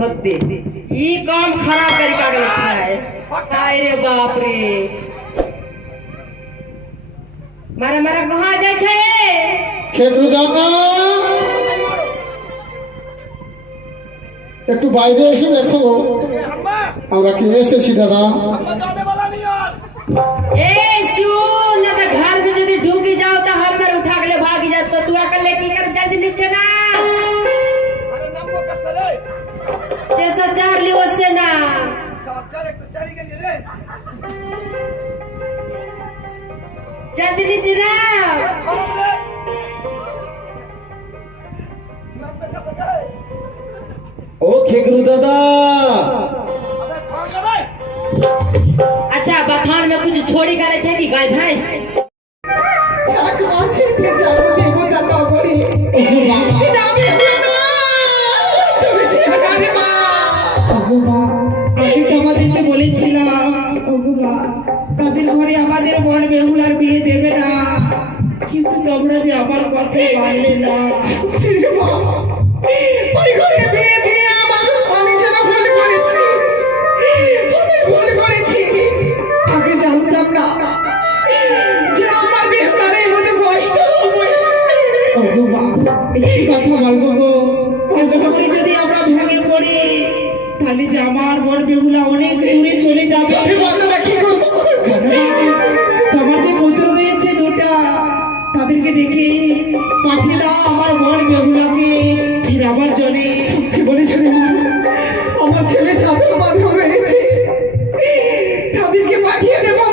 होते ई काम खराब करी का गेल छै काय रे बाप रे मारा मारा कहां जाय छै खेतु दादा একটু বাইরে এসে দেখো আমরা কি এসেছি দাদা ए सुन न तो घर में यदि ढूकी जाओ तो हम पर उठा के ले भाग जात तो तू अकेले की कर जल्दी नीचे ना अरे नंबर कसले 604 ले ओसे ना 604 एक तो चली गई रे जल्दी नीचे ना ও খেগরু দাদা अबे कौन है भाई अच्छा बखान में कुछ छोड़ी करे छै कि गाय भैंस এক মাসের যে চাচা দেব দাদা বলি এটা আমি না তুমি যে গানে মা ওগো মা আমি তো আমাদেরকে বলেছিলাম ওগো মা তাদের ঘরে আমাদের বড় বেহুলার বিয়ে দেবে না কিন্তু তোমরা যে আমার কথা মানলে না ওই ঘরে বিয়ে দিয়ে আমি যেন ভুল করেছি ভুল করেছি আমি জানতাম না যে আমার বেহুলার এই মতো কষ্ট হবে ওগো মা একটি কথা বলবো গো ওই ঘরে যদি আমরা ভেঙে পড়ি তাহলে যে আমার বড় বেহুলা অনেক দূরে চলে যাবে আমি বন্ধুরা কি করবো জানো না তোমার যে পুত্র রয়েছে দুটা তাদেরকে ডেকে পাঠিয়ে দাও আমার বড় বেহুলাকে ফিরাবার জন্য সত্যি বলে শুনে যাও আমার ছেলে সাথে বাঁধা রয়েছে তাদেরকে পাঠিয়ে দেবো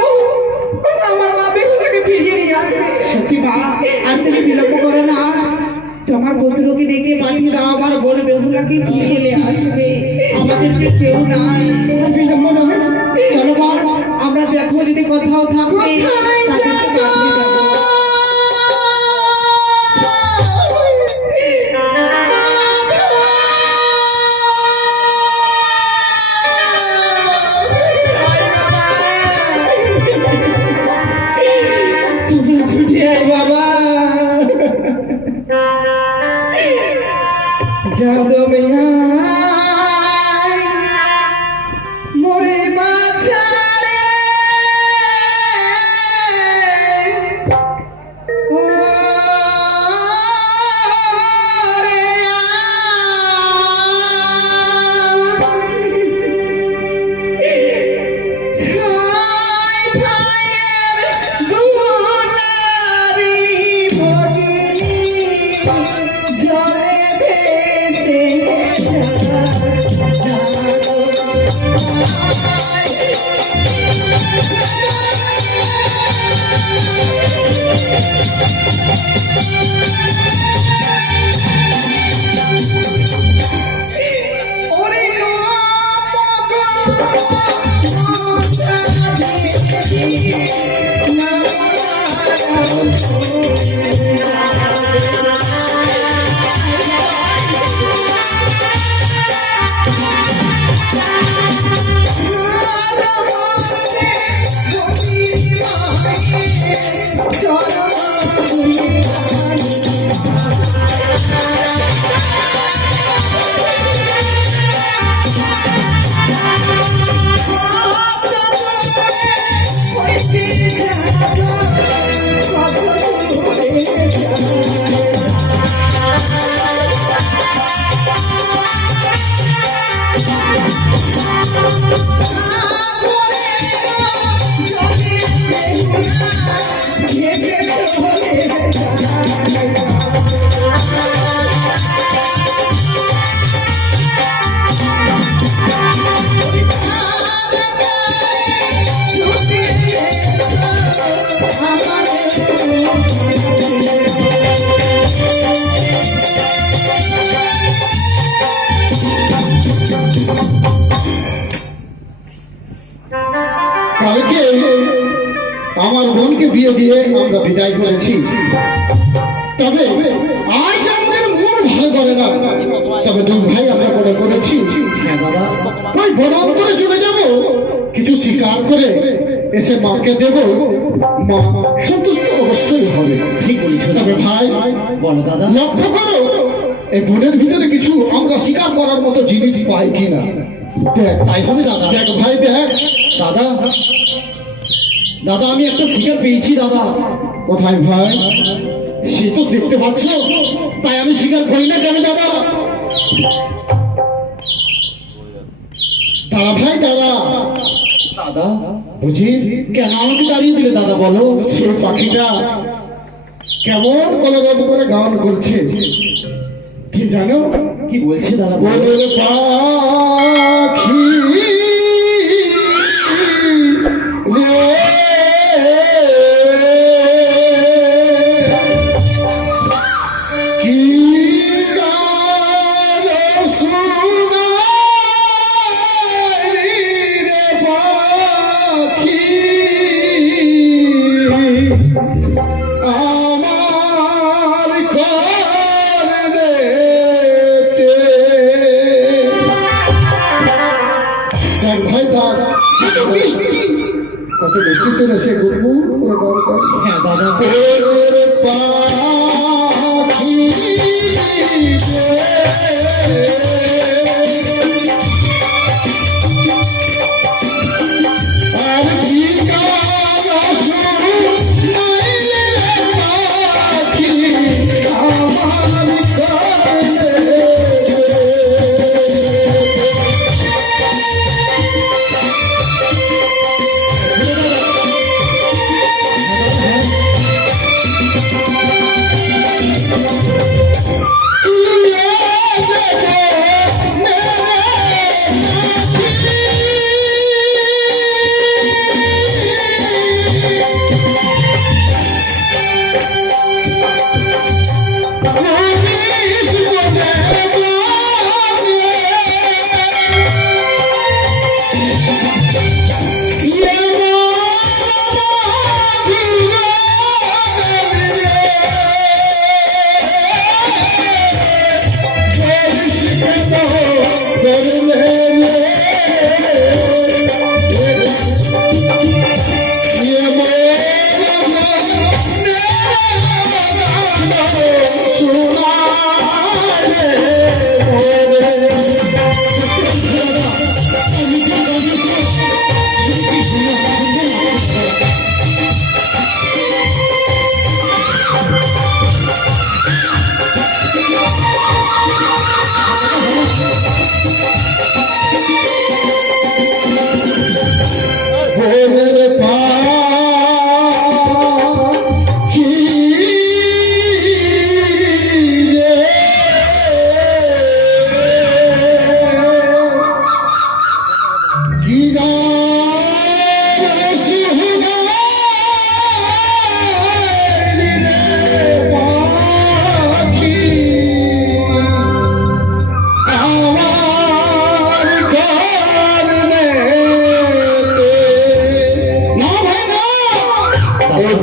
আমার মা বেহুলাকে ফিরিয়ে নিয়ে আসবে সত্যি মা আর তুমি বিলম্ব করো না তোমার পুত্রকে ডেকে পাঠিয়ে দাও আমার বড় বেহুলাকে ফিরিয়ে নিয়ে আসবে আমাদের যে কেউ নাই বিলম্ব নয় চলো মা আমরা দেখো যদি কোথাও থাকে তাদেরকে পাঠিয়ে দেবো বাবা যাদব মিয়া মোরে মাছারে ও রে ছাই ছায়ের দুলারি ভগিনী জলে ভেসে ওরে কালকে আমার বোনকে বিয়ে দিয়ে আমরা বিদায় করেছি তবে আজ আমাদের মন ভালো করে না তবে দুই ভাই আমরা মনে করেছি হ্যাঁ বাবা কই বনান্তরে চলে যাব কিছু স্বীকার করে এসে মাকে দেব মা সন্তুষ্ট অবশ্যই হবে ঠিক বলেছ তবে ভাই বলো দাদা লক্ষ্য করো এই বনের ভিতরে কিছু আমরা শিকার করার মতো জিনিস পাই কিনা। দেখ, তাই হবে দাদা। দেখ ভাই দেখ। দাদা দাদা আমি একটা শিকার পেয়েছি দাদা। কোথায় ভাই? সে তো দেখতে পাচ্ছ, তাই আমি শিকার করি না কেন দাদা? দাঁড়া ভাই দাঁড়া। দাদা বুঝিস, কেন আমাকে দাঁড়িয়ে দিলে দাদা বলো? সে পাখিটা কেমন কলরব করে গান করছে কি জানো? কি বলছে দাদা? বদল পাখি রে, কি গান শোনাই রে পাখি, আমার করদেতে। দেখ ভাই দেখ, কত বৃষ্টি, কত বৃষ্টি সেরেছে গুরু করে গান করে। হ্যাঁ দাদা। ওরে পাখি রে, আর কি গান শোনাই রে পাখি, আমার করদেতে।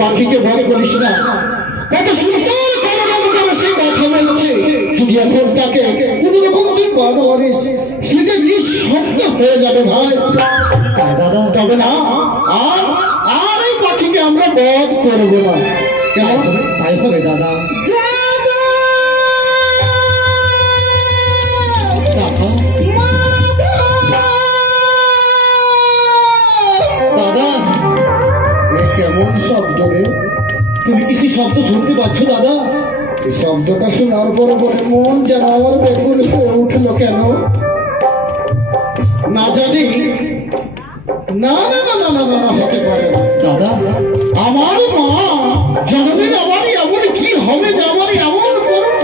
পাখিকে ভয় করিস না, কত সুন্দর কলরব করে সে কথা বলছে। যদি এখন তাকে কোন রকম তুই বাধা করিস, সে যে নিঃশব্দ হয়ে যাবে ভাই। তাই দাদা। তবে না, আর আর এই পাখিকে আমরা বধ করব না। তাই কেমন? হবে, তাই হবে দাদা। দাদা দাদা এ কেমন শব্দ রে? তুমি কিছু শব্দ শুনতে পাচ্ছ দাদা? এই শব্দটা শোনার পরে বলে মন যেন আমার বেগুন হয়ে উঠলো কেন না জানি। না না না না না না না, হতে পারে না। দাদা আমার মা জননীর আমার এমন কি হবে যে আমার এমন পরম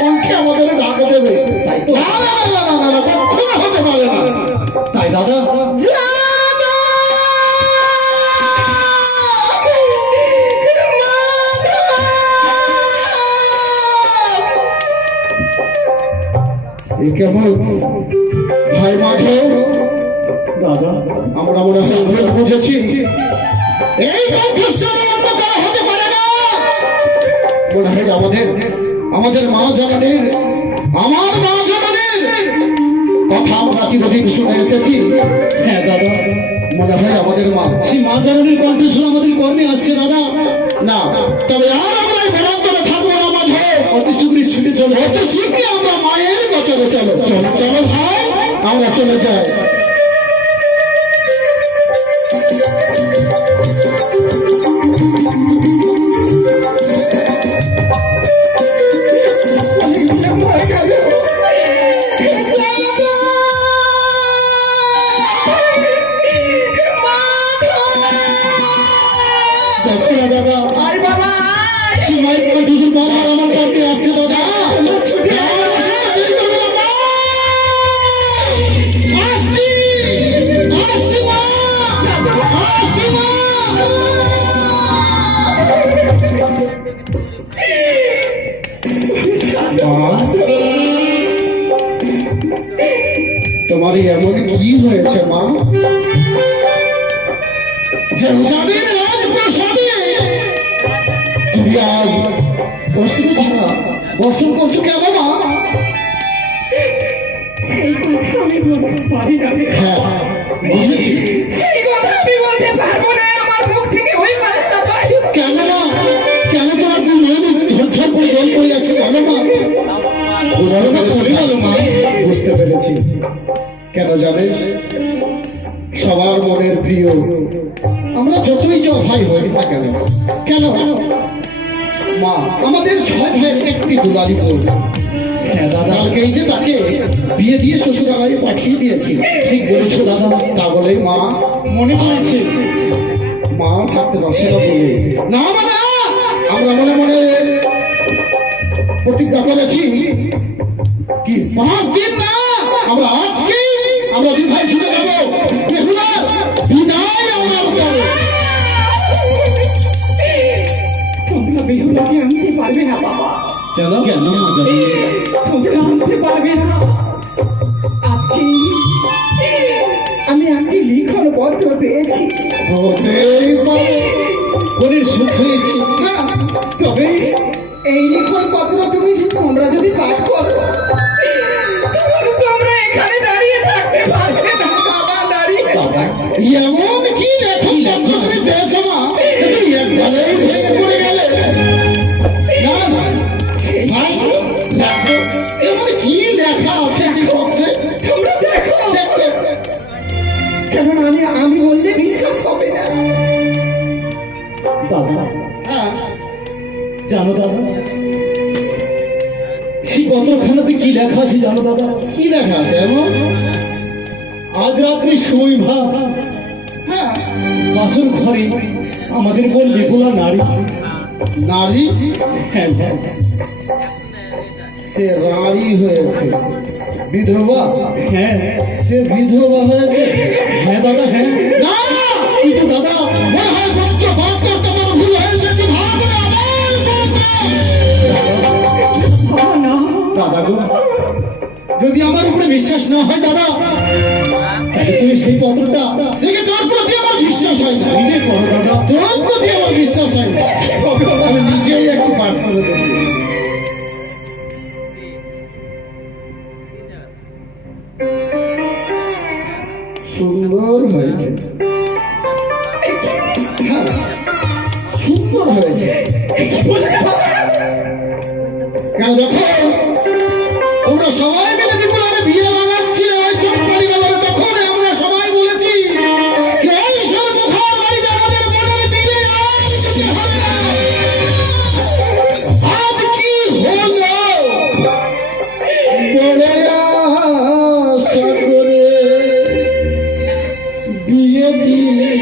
কণ্ঠে আমাদের ডাক দেবে? তাই তো। না না না না না না, কখনো হতে পারে না। তাই দাদা। এ কেমন ভাই মাধব? দাদা আমরা মনে হয় ভুল বুঝেছি। এই কণ্ঠস্বর অন্য কারো হতে পারে না। মনে হয় আমাদের মা জননীর, আমার মা জননীর কথা আমরা চিরদিন শুনে এসেছি। হ্যাঁ দাদা, মনে হয় আমাদের মা। সেই মা জননীর কণ্ঠস্বর আমাদের কর্মে আসছে দাদা। না, তবে আর আমরা এই বনান্তরে থাকবো না মাধব। অতি শীঘ্রই ছুটে চলো। অত শীঘ্রই আমরা মায়ের গচরে চলো। চলো চলো ভাই, আমরা চলে যাই। দেখো না দাদা, আরে বাবা সে মায়ের কণ্ঠস্বর বারবার আমার কাছে আসছে দাদা। ছুটে আয় বাবা। দেরি করবে না, মা! আসছি! আসছি, মা! আসছি, মা! মা, তোমার এমন কি হয়েছে মা? যে জানেন রাজপ্রাসাদে তুমি আজ অস্ত্র ধারা বর্ষণ করছো কেন মা? সেই কথা আমি বলতে পারি না রে। হ্যাঁ, বুঝেছি। সেই কথা আমি বলতে পারবো না, আমার মুখ থেকে ওই কথাটা বাইরে। কেন মা? কেন তোমার দুই নয়নে ঝরঝর করে জল পড়ে যাচ্ছে বলো মা? বলো মা, খুলে বলো মা। বুঝতে পেরেছি। কেন জানিস, সবার মনের প্রিয় আমরা যতই ভাই হই না কেন, কেন মা আমাদের 6 ভাইয়ের একটি দুলারি বোন। হ্যাঁ দাদা, কালকেই যে তাকে বিয়ে দিয়ে শ্বশুরালয়ে পাঠিয়ে দিয়েছি। ঠিক বলেছো দাদা। তা বলে মা মনে পড়েছে, মা থাকতে পারছে না বলে না মা না, আমরা মনে মনে প্রতিজ্ঞা করেছি কি 5 দিন না, আমরা আজকেই আমরা দুই ভাই ছুটে যাবো বেহুলার বিদায় আমার করে। তোমরা বেহুলাকে আনতে পারবে না বাবা, কেন কেন তোমরা আনতে পারবে না। আজকে আমি একটি লিখন পত্র পেয়েছি। হতেই পারে মনের সুখ হয়েছে। হ্যাঁ, তবে এই লিখন পত্র তোমরা যদি পাঠ করো, তাহলে তোমরা এখানে দাঁড়িয়ে থাকতে পারবে না বাবা, দাঁড়িয়ে থাকবে। এমন কি লেখা পত্র তুমি পেয়েছো মা, যে তুমি একবারেই ভেঙে পড়ে গেলে? না না সেই ভাই, দেখো এমন কি লেখা আছে সেই পত্রে? তোমরা দেখো, দেখো। কেননা আমি বললে বিশ্বাস হবে না। দাদা, হ্যাঁ, জানো দাদা, সেই পত্রখানাতে কি লেখা আছে জানো দাদা? কি লেখা আছে এমন? আজ রাত্রি সময় ভাব হ্যাঁ, বাসর ঘরে আমাদের বোন বিপুলা নারী। নারী হ্যাঁ হ্যাঁ সে রানী হয়েছে, বিধবা হ্যাঁ সে বিধবা হয়েছে। হ্যাঁ দাদা, হ্যাঁ। না, কিন্তু দাদা, মনে হয় পত্র পাঠ করতে তোর ভুল হয়েছে, তুই ভালো করে আবার পড়। বাবা না, দাদা গো, যদি আমার উপরে বিশ্বাস না হয় দাদা, তাহলে তুমি সেই পত্রটা দেখে তোর প্রতি আমার বিশ্বাস হয় না, নিজে করো দাদা। তোর প্রতি আমার বিশ্বাস হয় না। আমি নিজেই একটু পাঠ করে দেবো। সুন্দর হয়েছে, হ্যাঁ, সুন্দর হয়েছে। কেন যখন আমরা সবাই মিলে বিপুলের বিয়ে লাগাচ্ছি ওই চম্পালি বেলার, তখন আমরা সবাই বলেছি যে এই সর্বখার বাড়িতে আমাদের বোনের বিয়ে আর দিতে হবে না। আজ কি হলো? বড় আশা করে বিয়ে দিলে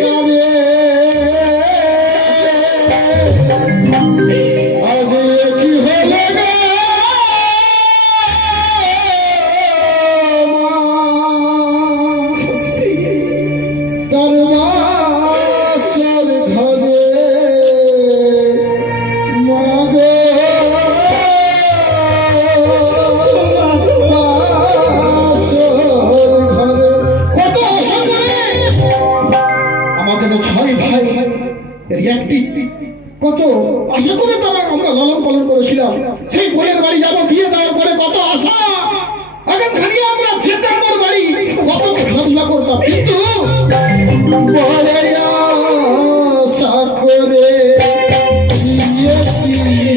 কারে, আজ কি হলো গো তার বাসর ঘরে মাগো, বাসর ঘরে কত আশা করে আমাদের 6 ভাই এর একটি, কত আশা করে তারা আমরা লালন পালন করেছিলাম। সেই বোনের বাড়ি যাব বিয়ে দেওয়ার পরে কত আশা, এখন খালি আমরা যেতে আমার বাড়ি কত খেলাধুলা করতাম, কিন্তু বড় আশা করে বিয়ে দিলে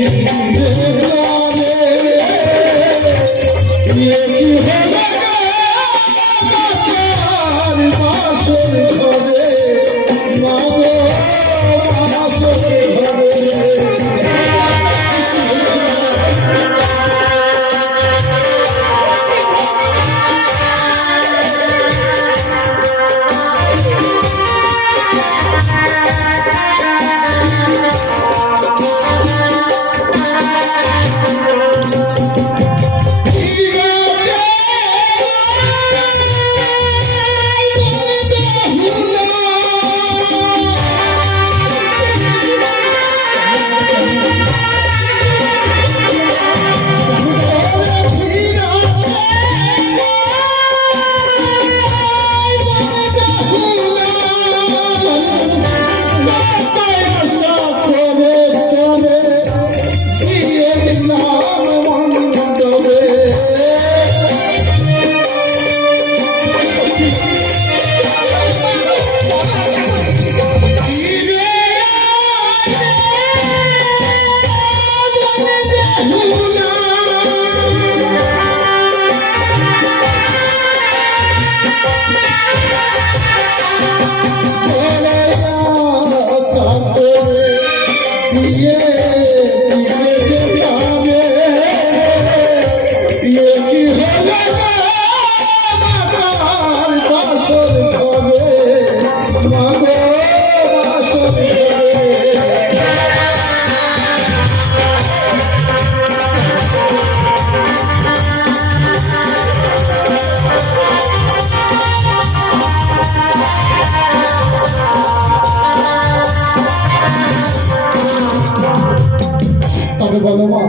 তবে বলো মা,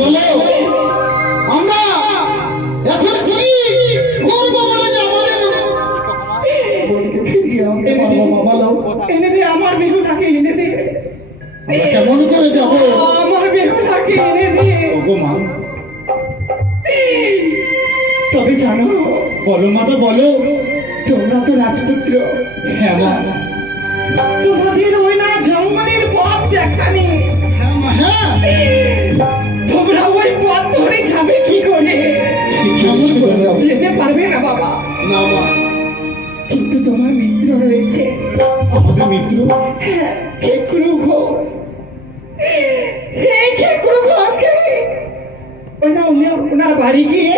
বলো আমরা এখন কি করবো বলে যে আমাদের বোনকে ফিরিয়ে আনতে পারবো মা, বলো এনে দে আমার বিহুটাকে, এনে দে আমরা কেমন করে যাবো? আমার বিহুটাকে এনে দে। ওগো মা, তবে জানো, বলো মাতা বলো। তোমরা তো রাজপুত্র, হ্যাঁ মা, তোমাদের ওই না জঙ্গলের পথ দেখানি, হ্যাঁ মা, হ্যাঁ তোমরা ওই পথ ধরে যাবে কি করে? কেমন করে যাবো? যেতে পারবে না বাবা, না মা, কিন্তু তোমার মিত্র রয়েছে, আমাদের মিত্র হ্যাঁ, কেকুরু ঘোষ। সেই কেকুরু ঘোষকে ওনার বাড়ি গিয়ে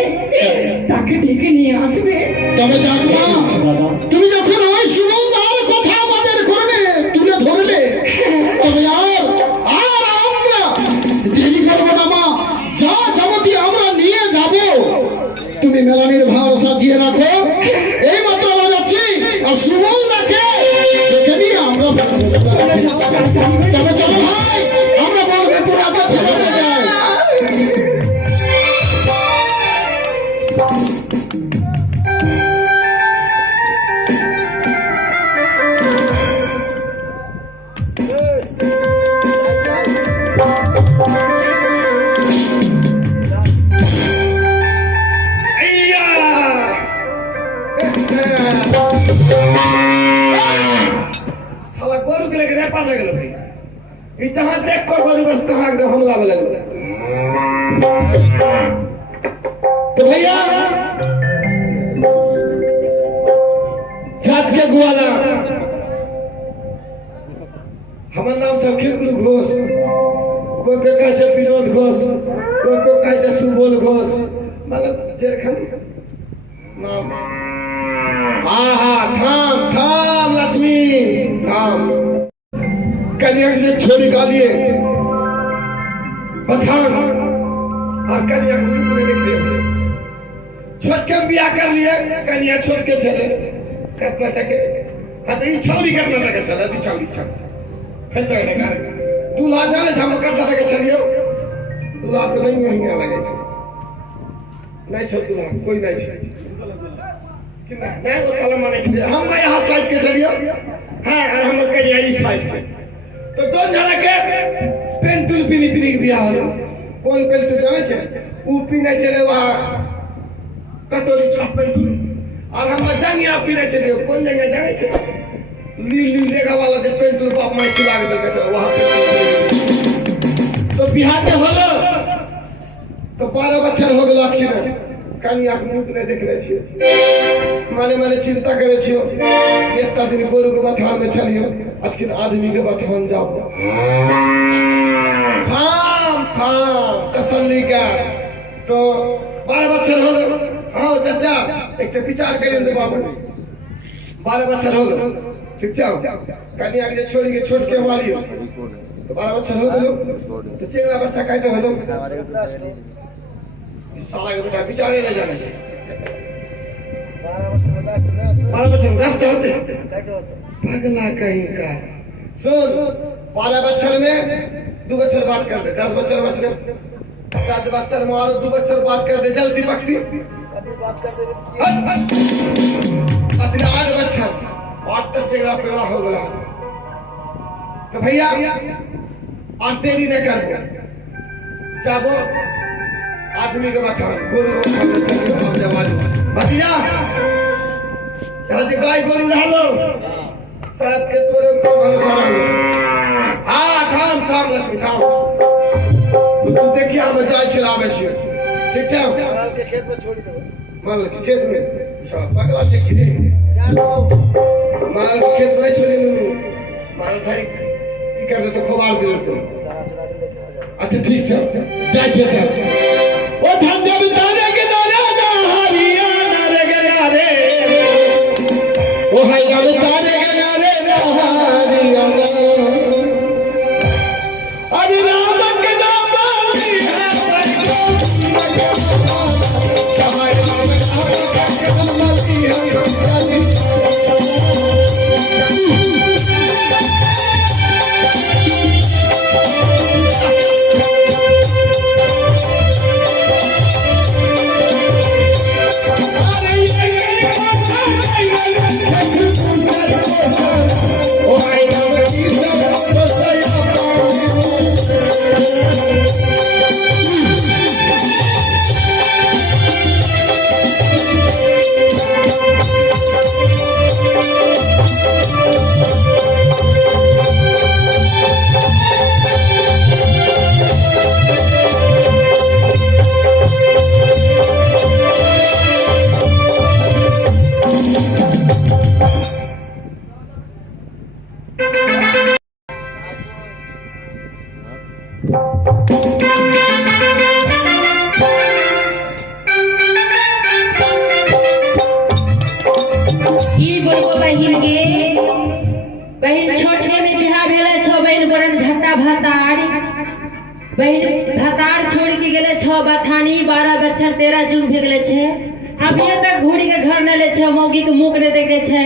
তাকে ডেকে নিয়ে আসবে। তবে যাক মা, দাদা, তুমি যখন ওই সুবলদার কথা আমাদের ঘরে তুলে ধরলে, তবে আর আমরা দেরি করবো না মা, যা যাবতীয় আমরা নিয়ে যাব তুমি মেলানির ভার সাজিয়ে রাখো। এই মাত্র আমরা যাচ্ছি, আর সুবলদাকে দেখে নিয়ে আমরা তবে চলো ভাই, আমরা বলবে পুরাটা ছেড়ে যাই। শালা গরু কে লেগে পার লাগলো ভাই, এই जहां देख को गरु बस तहां एकदम हमला में लगलो। तो भैया जात के ग्वाला, हमार नाम था केकुलू घोष, कोई को कहे छे विनोद घोष, कोई को कहे छे सुबोल घोष, मतलब जेरखन नाम। हाँ हाँ, थाम थाम लक्ष्मी थाम, कन्या के छोड़ी कालिए पठान और कन्या के टुकड़े लिख लिए, छोट के बियाह कर लिए, कन्या छोट के चले कर्नाटक के, हाँ तो ये छावली कर्नाटक के चले, ये छावली दूल्हा जाने हम कर्नाटक के चलियो, दूल्हा तो नहीं महंगा लगे, नहीं छोड़ दूल्हा कोई नहीं छोड़, नहीं वो तला माने के हम ना यहाँ साइज के चलियो, हाँ और हम लोग कन्या इस साइज के, तो दो जना के पेंटुल पीनी पीनी के बियाह हो, कौन पेंटुल जाने छे, वो पीने चले वहाँ कटोरी छाप पेंटुल, और हम जंगिया पीने चले, कौन जंगिया जाने छे, लीली लेगा वाला जो पेंटुल बाप माई सिला के देखे चले वहाँ पे, तो बिहार में होलो, तो 12 बच्चर हो गए आज की ना, कन्या के मुंह नहीं देख रहे छियो, माने माने चिंता करे छियो, इतना दिन गोरु के बथान में चलियो, आज के आदमी के बथान जाओ, थाम थाम तसल्ली का, तो 12 बच्चर हो गए, हाँ चाचा एक तो विचार करें तो बाबू, 12 बच्चर हो गए, ठीक जाओ, कन्या के छोड़ी के छोट के मालियो, तो 12 बच्चर हो गए, तो चिंगड़ा बच्चा कहते हो लोग, साला के बेटा बिचारे न जाने से 12 बच्चर 10 होते पगला कहीं का सुन 12 बच्चर में 2 बच्चर बात कर दे 10 बच्चर बच गए 10 बच्चर में और 2 बच्चर बात कर दे जल्दी पकती बात कर दे 8 बच्चर 8 चिंगड़ा पेड़ा हो गया तो भैया और तेरी न कर जाबो आदमी के माथा गोरु भतिया यहाँ से गाय गोरु डालो सड़क के तोरे ऊपर भरोसा रहो हाँ थाम थाम लक्ष्मी थाम तू देखिए हम जाए छिड़ावे छियो ठीक है माल के खेत में छोड़ दो माल के खेत में सब पगला से खिले माल के खेत में छोड़ी दो माल भाई कर दे तो खबर दे दो अच्छा ठीक है जाए छिड़ावे ओ धंधे बिताने के नारे ना हरिया नारे के नारे ओ हैया बिताने के नारे ना हरिया अरे राम के नाम लिया बोलबो बहिन गे बहिन छोटके में बियाह भेले छो बहिन बरन झट्टा भातार बहिन भातार छोड़ के गेले छो बथानी 12 बच्चर 13 जुग भे गेले छे अभी तक घोड़ी के घर न ले छे मौगी के मुख न देखे छे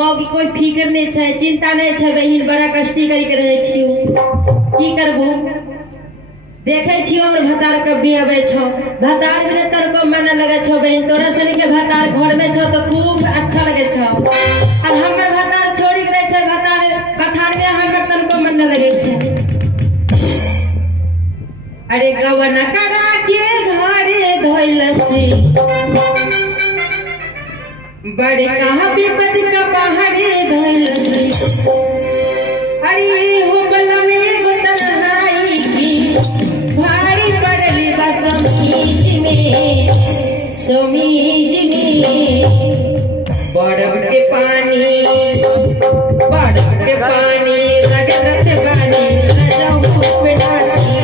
मौगी कोई फिकर नहीं छे चिंता नहीं छे बहिन बड़ा कष्टी करी के रहे छियो की करबू देखे छियो और भतार कब भी आवे छो भतार बिना तर को मन लगे छो बहन तोरा सनी के भतार घर में छो तो खूब अच्छा लगे छो और हमर भतार छोड़ी के रहे छे भतार में हमर तन को मन लगे छे अरे गवन करा के घरे धोइलसी बड़े कहा विपद का पहाड़े धोइलसी अरे हो गला में गुतन नाई की भारी पड़ली बसमीज में समीज में बड़ब के पानी रगरत बानी रजहू पे नाची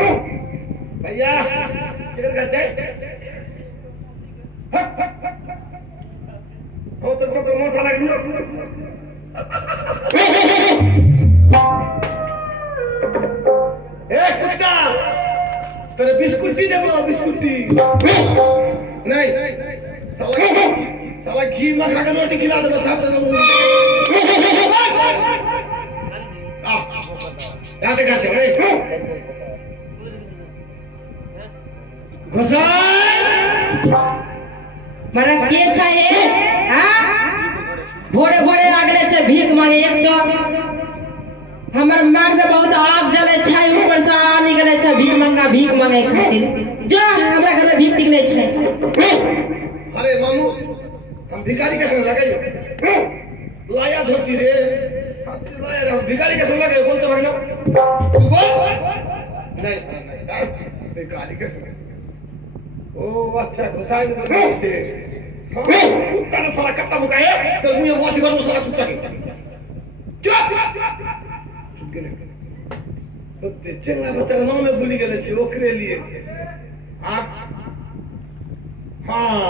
भैया किधर करते हो तो मसाला लग ए कुत्ता तेरे बिस्कुटी देबो बिस्कुटी नहीं साला घी में खा के रोटी खिला दे साहब याद करते भाई मरा के चाहे हां भोरे भोरे आगले छे भीख मांगे एक तो हमर मन में बहुत आग जले छै ऊपर से आ निकले छै भीख मांगे खातिर जो हमरा घर में भीख निकले छै अरे मामू हम भिखारी के संग लगाइयो लाया धोती रे लाया रे भिखारी के संग लगाइयो बोलते भाई ना बोल नहीं भिखारी के संग ओ अच्छा घुसाई दे से हां कुत्ता ने साला कत्ता मुकाए तो मुझे वाची करो साला कुत्ता के चुप चुप गेले कुत्ते चंगा बता नाम में भूली गेले छी ओकरे लिए आप हां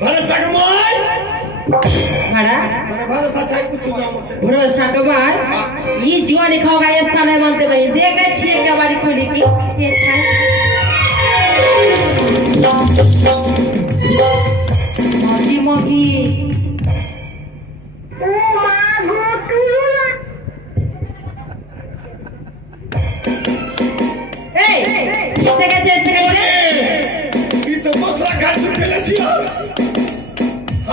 भरोसा कमाई हड़ा मैंने भरोसा चाहे कुछ ना मत भरोसा के बाद ये जुआ नहीं खाओगा ये साले मानते भाई देखे छिए क्या बारी खोली की ये छै मोगी मोगी देखे छे से ये तो दूसरा घर से गेले छी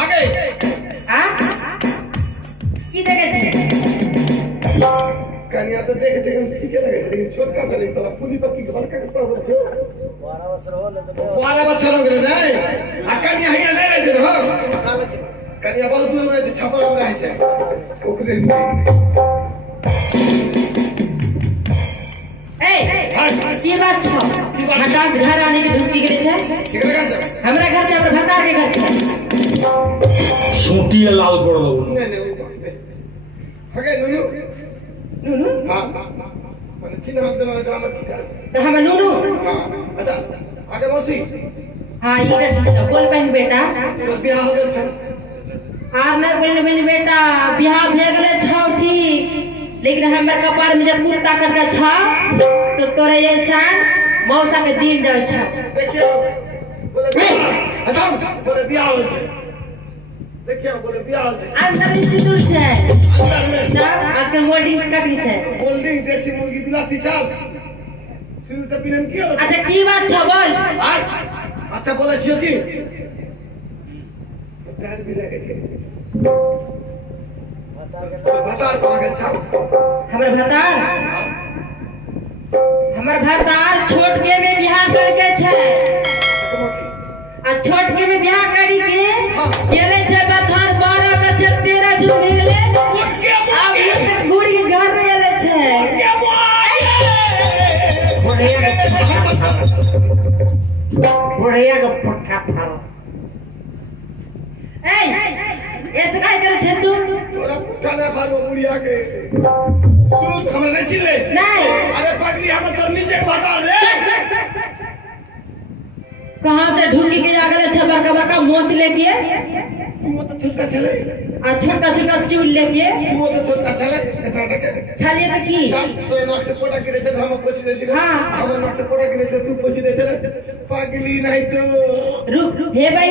आगे आ की देखे छे कन्या तो देख देख ठीक लगे लेकिन छोटका वाले साला पूरी पक्की के बड़का कस्ता हो छो 12 बच्चा हो गए नहीं आ कन्या हिया नहीं रहे हो कन्या बहुत दूर में छापा रहे छै ओकरे की बात छ हटास घर आने के ढूंढी गेले छै ठीक लगा हमरा घर से हमर भतार के घर छै छोटी लाल कर दो नहीं हगे नुनु हां मैंने चिन्ह हाथ देना जाना की कर तो हम नुनु हां अच्छा आगे मौसी हां ये अच्छा बोल बहन बेटा बियाह हो गेल छ आर नहीं बोले बहन बेटा बियाह भे गेले छ ठीक लेकिन हमर कपार में जब कुत्ता करता छ तो तोरे एहसान मौसा के दिल जाय छ देखियो बोले हटाओ बोले बियाह हो छै देखियो बोले बियाह हो छै अंदर सिंदूर छै अंदर में तब आजकल मोल्डिंग कटनी छै होल्डिंग देसी मुर्गी बिलाती चाल सिर तो पिनम की होला अच्छा की बात छ बोल अच्छा बोले छियो की तार भी लगे छै भतार को आगे छाप हमर भतार छोटके में बियाह करके छै आ छोटके में बियाह करी के गेले छै बथान 12 बछर 13 जुग भेले अब ये तक गुड़ी घर में एले छै बढ़िया का पट्टा फाड़ ऐसे काय करे छै तू तोरा पुठाना फाड़ो मुड़िया के सुन हमरा नहीं चिल्ले नहीं अरे पगली हम तो नीचे के बता रे कहां से ढूंढी के आ गेले छै बड़का बड़का मोच लेके तुम तो छोटका चले आ छोटा छोटा चूल लेके तुम तो छोटका चले टाटा के छालिए तो की तो नाक से पोटा गिरे छै हम पोछ दे छी हां हम नाक से पोटा गिरे छै तू पोछ दे छै पगली नहीं तो रुक हे भाई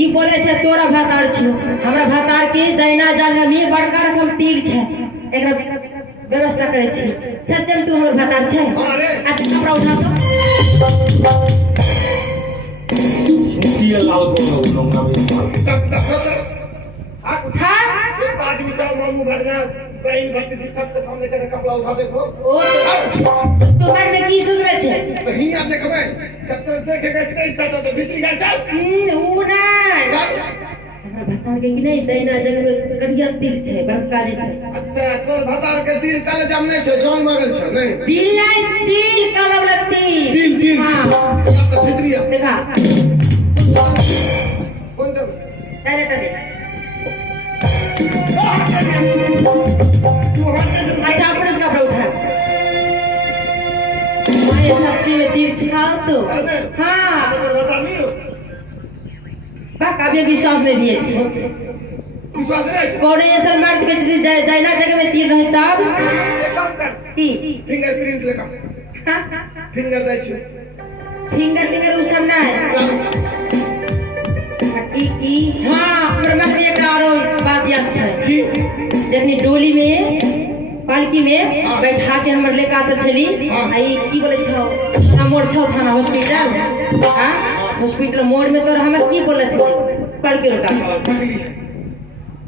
ई बोले छै तोरा भतार छ हमरा भतार के दैना जंग में बड़का रकम तीर छै एकरा व्यवस्था करे छी सच में तू हमर भतार छै अरे अच्छा कपड़ा उठा दो छोटी लाल कर दो नंगा में सब हां एक आदमी का मामू भरना बहन भतीजी सबके सामने कैसे कपड़ा उठा देखो ओ तो मन में की सोच रहे छै तो हिया देखबे जब तक देखेगा तेज चाचा तो भीतरी का चल ऊ ना हमरा भतार के कि नहीं दैना जंग में कड़िया तीर छै बड़का जी से अच्छा तोर भतार के दिल काले जाम नहीं छै जौन मगल छै नहीं दिल नहीं दिल कलम लगती दिल हां तो भीतरी देखा कौन दे डायरेक्ट दे तू हाथ दे अच्छा अपन उसका कपड़ा उठा ये सब्जी में तीर छाओ तो हाँ तो बता नहीं हो बा कभी विश्वास नहीं दिए छे विश्वास नहीं कौन ऐसा मर्द के यदि दैना जगह में तीर रहे तब एक काम कर की फिंगरप्रिंट लगा फिंगर दे छी फिंगर टिंगर उ सब ना की हाँ हमर मन में एक आरो बात याद छै जखनी डोली में पालकी में बैठा के हमर लेके आते छली आई की बोले छौ थाना मोड़ छौ थाना हॉस्पिटल हां हॉस्पिटल मोड़ में तो हम की बोले छली पढ़ के रुका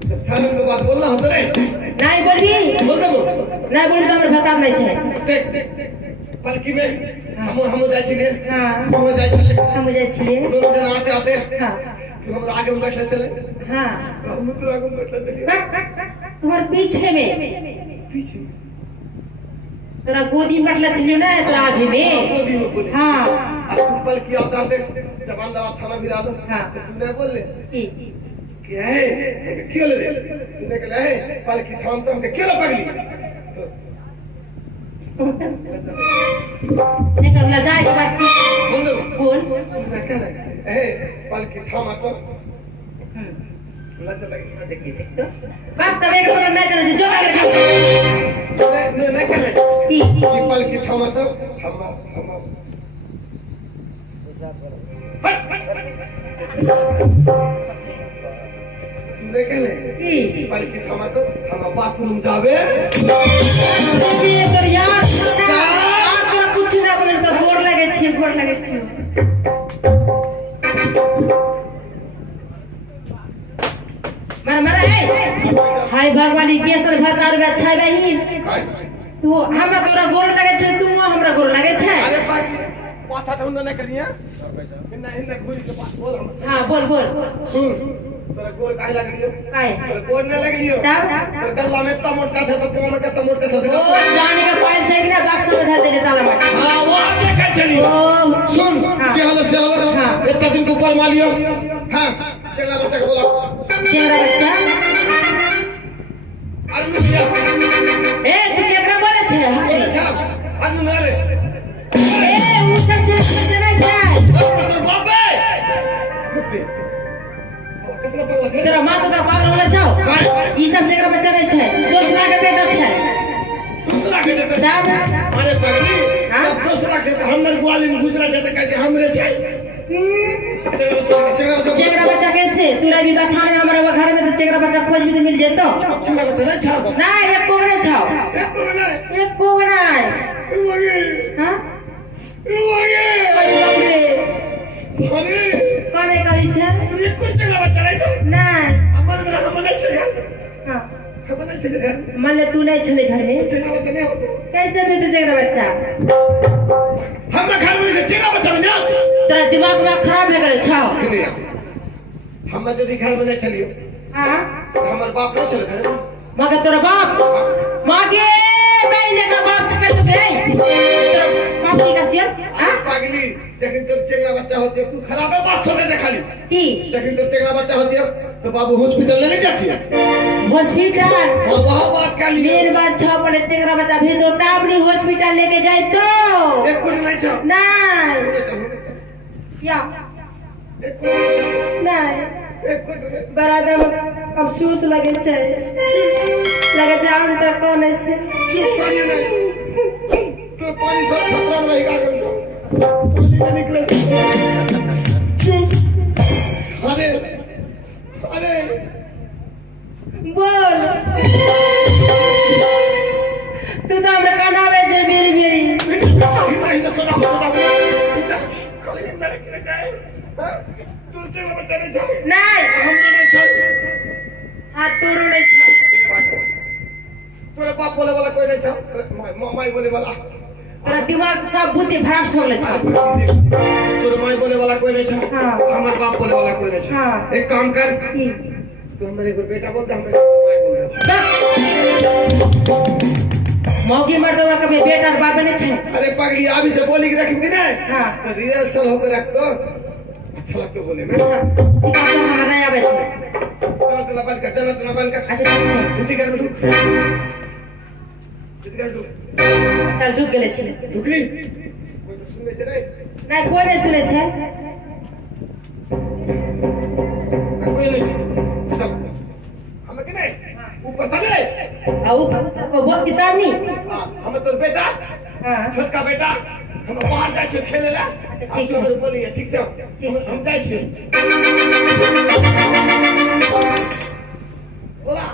सब सालों के बाद बोलना होता रे नहीं बोलबी बोल दे नहीं बोली तो हमर भतार नहीं छै देख पालकी में हम जाय छी रे हां हम जाय छी हम जाय छिए दोनों जन आते आते हां तू हम आगे में बैठ लेते हां हम तो आगे में बैठ लेते तुम्हारे पीछे में पीछे तोरा गोदी में रखले छियो ना तोरा आगे में गोदी में गोदी हाँ तुम पल की आता देख जवान दवा थाना भी डालो हाँ। तो तूने बोल ले की क्या है क्यों ले तूने कहा है पल की थाम तो हमने क्यों पगली निकल ना जाए के बाद बोल दो बोल तूने कहा है पल की थाम तो लज्जा लगी बात तब एक मतलब नहीं करे जो कर नहीं कहा की पल की थाम तो हम तूने कहा की पल की थाम तो हम बाथरूम जावे छुट्टी है तोर यार तोरा कुछ ना बोले तो गोर लगे छी मर हाय भगवान केसर भतार में अच्छा बही तू हम तोरा गोर लगे छ तू हमरा गोर लगे छ अरे पाछा ढूंढ नहीं करिए इन्ना इन्ना घुरी के पास बोल हम हां बोल बोल सुन तेरा गोर काहे लग लियो काय तेरा गोर नहीं लग लियो तब तेरा गल्ला में इतना मोटा था तो तुम में कितना मोटा था ओ जाने के पाइल छै कि ना बक्स में धर दे ताला में हां वो देखे चलियो ओ सुन हाँ। से हाल हाँ। इतना दिन के ऊपर मालियो हां चंगा बच्चा को बोला चेहरा बच्चा अरे लिया ए तू केकरा बोले छ बोले था अनु ना रे ए उ सब चेहरा बच्चा नहीं छै तेरा बाप है कुत्ते कितना पगला है तेरा मां तो पागल होले छ ई सब चेहरा बच्चा नहीं छै दूसरा के बेटा छै दूसरा के जब तब अरे पगली हाँ? अब दूसरा के हमर ग्वाली में घुसरा जाते कहते हमरे छै चेहरा बच्चा कैसे तोरा भी बथान में हमारे घर में तो चेहरा बच्चा खोज भी तो मिल जेतो चंगा बता नहीं था ना एक कोगने छ एक को नहीं एक कोगना है हां बाप रे कौन है कवि छ नहीं हां मान ले तू नहीं चले घर में कैसे भी तो चेहरा बच्चा तेरा दिमाग में खराब है करे छ हां मगर तेरा बाप मां के बहन का बाप कर तो गए तेरा बाप की करती है हां तू खराब है बात सोचे खाली की लेकिन तो चेंगड़ा बच्चा होती है तो बाबू हॉस्पिटल ले जाती है हॉस्पिटल और वहाँ बात कर लिए मेन बात छ पर चेहरा बच्चा भी तो ताबड़ी हॉस्पिटल लेके जाए तो एक कोई नहीं था नहीं या नहीं बरादर में अफसोस लगे छै लगे छै अंतर कोन छै चुप करिए नहीं तो पानी सब छपरा में रहेगा कर दो पानी से निकले चुप अरे अरे बोल तू तो हमरा कनावे छै मेरी मेरी नहीं सोना कल ही मेरे के जाए तू तेरा बच्चा नहीं जाए नहीं हमरो नहीं चाहिए हां तोरो नहीं छ तोरे बाप बोले वाला कोई नहीं था माई बोले वाला तेरा दिमाग सब बुद्धि भ्रष्ट हो गेल छ तोरे माई बोले वाला कोई नहीं था हाँ। हमारे बाप बोले वाला कोई नहीं था हाँ। एक काम कर की तू हमारे को बेटा बोलता हमारे माई बोल रहा मौगी मर्दवा कभी बेटा और बाप नहीं छै अरे पगली अभी से बोली कि रखी ना हाँ। तो रिहर्सल होकर रख दो अच्छा लगता बोले में अच्छा सिखा तो हमरा नहीं आवे छै चलो बंद कर चलो बंद कर अच्छा ठीक छै छुट्टी कर रुक छुट्टी कर रुक कल रुक गेले छै रुकली कोई तो सुन में नहीं नहीं कोई नहीं सुने छै कोई नहीं चल हमें कि नहीं ऊपर चले आ वो बोल किताब नहीं हमें तो बेटा हां छोटका बेटा हम बाहर जाए छे खेले ला ठीक ठीक है। है बोलिए ठीक है हम जाए छे बोला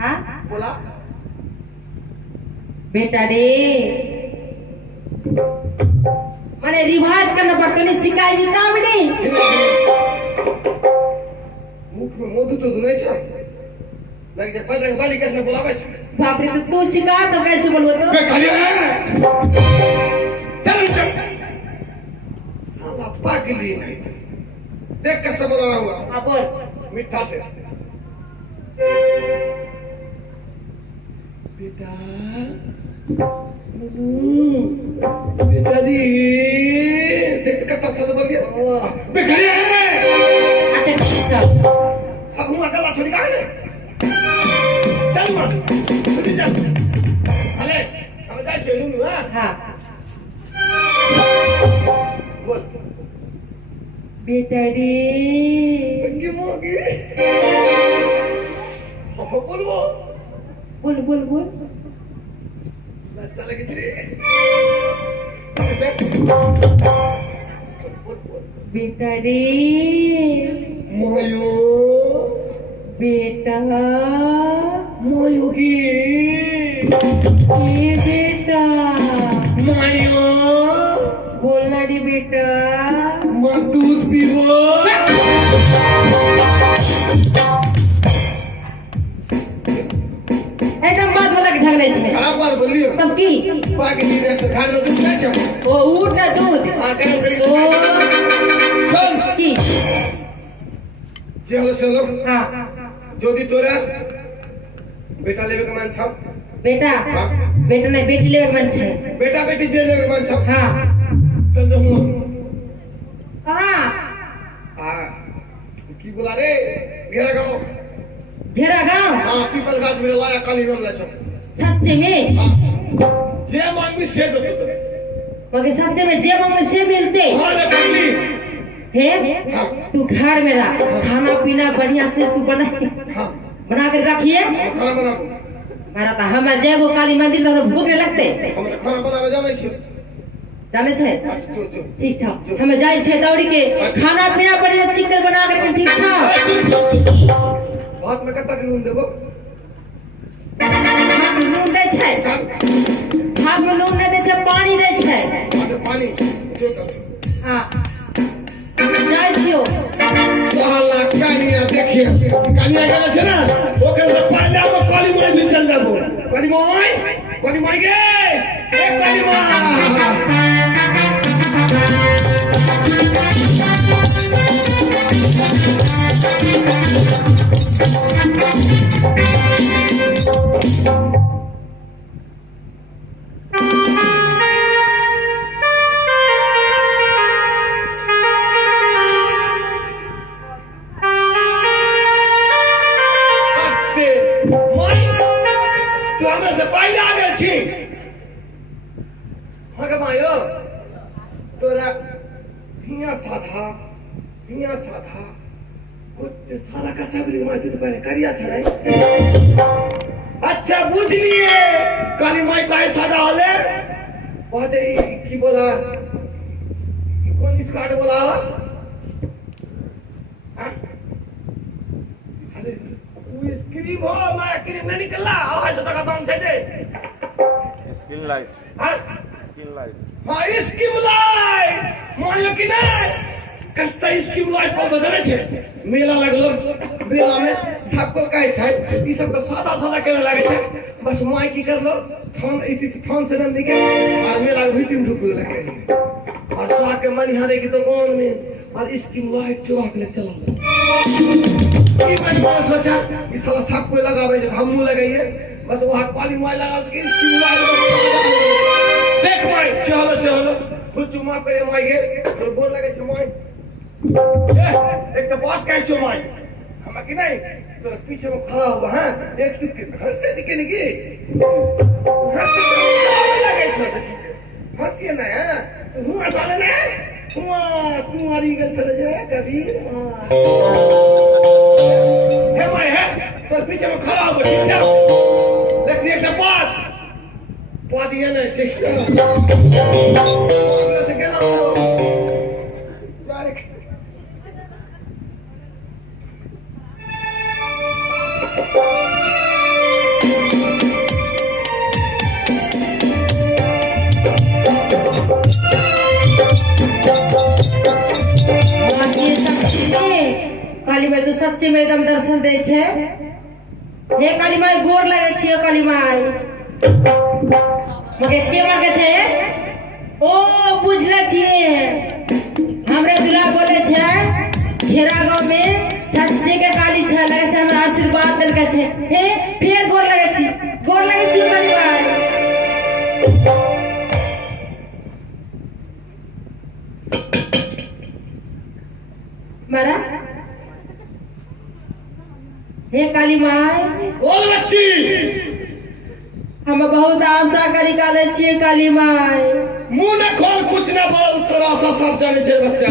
हां बोला बेटा रे माने रिवाज करना पड़तो नहीं सिखाई भी काम नहीं मुख में मोदू तो नहीं छा लग जाए पता वाली कैसे बुलावे छे बाप रे तो तू सिखा तो कैसे बोलबो तो बे खाली चल चल साला पागली नहीं देख कैसे बोला हुआ हां बोल मीठा से बेटा बेचारी देख कितना अच्छा तो बोल दिया बेखड़े अच्छा ठीक है सब हुआ गला छोड़ी कहाँ गए चल मां चल अरे हम जाए चलूं ना हाँ बोल बेटा रे पंगी मोगी बोल वो बोल बोल बोल लगता लगी थी बेटा रे मोयो बेटा मोयोगी ये बेटा मोयो बोलना रे बेटा मां दूध पीवो एकदम बात बोला के ढंग नहीं छे खराब बात बोलियो तब की बाकी नहीं रहता खा लो दूध नहीं चाहिए ओ उठ ना दूध हाँ करो करी ओ सुन की चलो चलो हाँ जो दी तोरा बेटा लेवे के मन छाप बेटा हाँ। बेटा नहीं बेटी लेवे के मन छे बेटा बेटी जे लेवे के मन छाप हाँ चल दो हुआ कहाँ हाँ की बोला रे घेरा गाँव घेरा गाँव हाँ पीपल गाछ में लाया काली में ला छाप सच्चे में जे मांगी से दो तो मगर सच्चे में जे मांगे से मिलते हाँ रे पगली हे तू घर में रह खाना पीना बढ़िया से तू बना हाँ बना कर रखिए खाना बना मारा तो हम जयगो काली मंदिर तो भूख नहीं लगते हमरा खाना बनावे जाने छी जाने छे चल चल ठीक था हमें जाई छे दौड़ी के खाना पीना बढ़िया चिकन बना कर ठीक था बात में कत्ता नून देबो भाग में नून दे छे भाग में नून नहीं दे छे पानी दे छे पानी जो कर हां जाई छियो साला कानिया देखिए कानिया गला छे ना ओकर से पहले हम काली माई भी चल जाबो काली माई गे ए काली माई तू हमरा से पहले आ गेल छी हाँ के मायो तोरा हिया साधा कुछ साधा का सगली माई तू तो पहले करिया छले अच्छा बुझ लिए काली माई काहे साधा होले बाते की बोला कौन इस कार्ड बोला हाँ? साले वो स्क्रीम हो मैं क्रीम नहीं निकला आवाज से टका दाम छे दे स्किन लाइट हाँ स्किन लाइट हाँ स्कीम लाइट मायो कि नहीं कच्चा स्कीम लाइट पर बदले छे मेला लगलो मेला में सबको कहे छे ई सब को सादा सादा करे लागे छे बस माई की करलो थान इति थान से नंदी के और मेला के भीतर में ढुक लगे और जाके मनिहारे की दुकान में और स्कीम लाइट चुरा के ले चला ई बात मैंने सोचा कि साला सब कोई लगावे जे हमू लगाइए बस वहां पाली माई लगा के स्कीम लाइट देख माई चलो खुद चुमा करे माई गे तो बोल लगे छ माई एक तो बात कह छो माई हम कि नहीं तोरा पीछे में खड़ा होगा हां एक टुक हंसे जी के लगी हंसे लगे छ हंसी ना तू हुआ साले ने हुआ तुम्हारी गल चले जाए कभी हे माई है तोर पीछे में खड़ा होगा ठीक है देख एक बात दिया ना चेष्टा से कहना हो काली माई तो सच्चे में एकदम दर्शन दे छे हे काली माई गोर लगे छियो काली माई मगे के मार के छे ओ बुझले छिए हमरे दुला बोले छे घेरा गांव में सच्चे के काली छे लगे छे हमरा आशीर्वाद देल के छे हे फिर गोर लगे छी काली माई मारा हे काली माई बोल बच्ची हम बहुत आशा करी काले छिए काली माई मुंह न खोल कुछ न बोल तोरा सा सब जाने छे बच्चा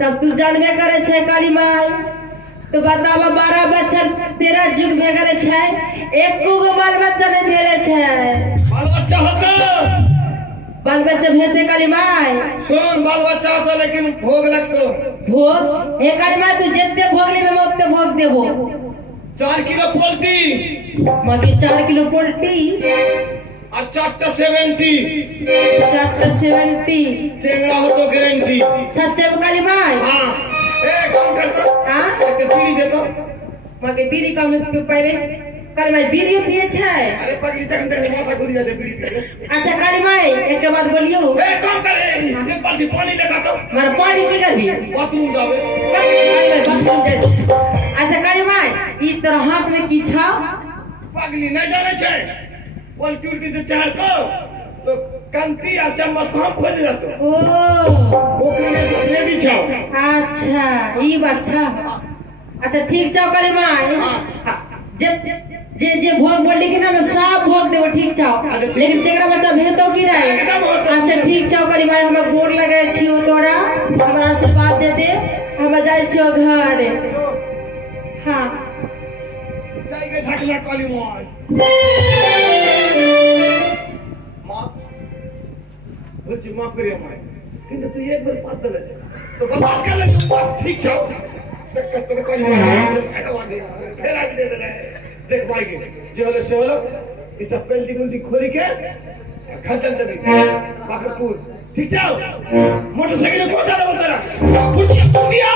तब तू जानबे करे छे काली माई तो बतावा 12 बच्चा तेरा जुग में करे छे एक गो बाल बच्चा नहीं भेले छे बाल बच्चा होता बाल बच्चा भेजते काली माई सुन बाल बच्चा होता लेकिन भोग लगतो भोग हे काली माई तू जितने भोग ले मैं उतने भोग देबो 4 किलो पोल्टी मगे 4 किलो पोल्ट्री और 470 470 चेंगड़ा हो तो गारंटी सच्चे काली माई हां ए काम कर तो हां एक पीली दे तो मगे बीड़ी कम क्यों पाइबे काली माई बीड़ी पिए छे अरे पगली तक दे माथा घुरी जाते बीड़ी पी अच्छा काली माई एक बात बोलियो ए काम करे ये बाल्टी पानी लेगा तो मार पानी की करबी बाथरूम जावे काली माई बाथरूम जाय छे अच्छा काली माई ई तोर हाथ में की छा पगली नहीं जाने छे पोल्टी उल्टी दे चार तो कंती और चम्मच को हम खोज जातो ओ ओकरे में ले भी छाओ अच्छा ई बात छा अच्छा ठीक छा काली माई जे भोग बोल कि ना मैं सब भोग देबो ठीक छाओ लेकिन जेकरा बच्चा भेजतो की नहीं एकदम होतो। अच्छा ठीक छाओ काली माई हमें गोर लगे छियो तोरा हमरा आशीर्वाद दे दे हम जाय छियो घर हां जाएगा ढकना काली माई मां बुझ माफ करिए माई किंतु तू एक बार बात कर ले तो बर्दाश्त कर ले बात ठीक छाओ तक तो काली माई ऐसा वादे फिर आके दे दे देख भाई के जो होलो से होलो इस पेल्टी गुंडी खोली के घर चल दे बाकरपुर ठीक जाओ मोटरसाइकिल में पहुंचा दो तेरा फुटिया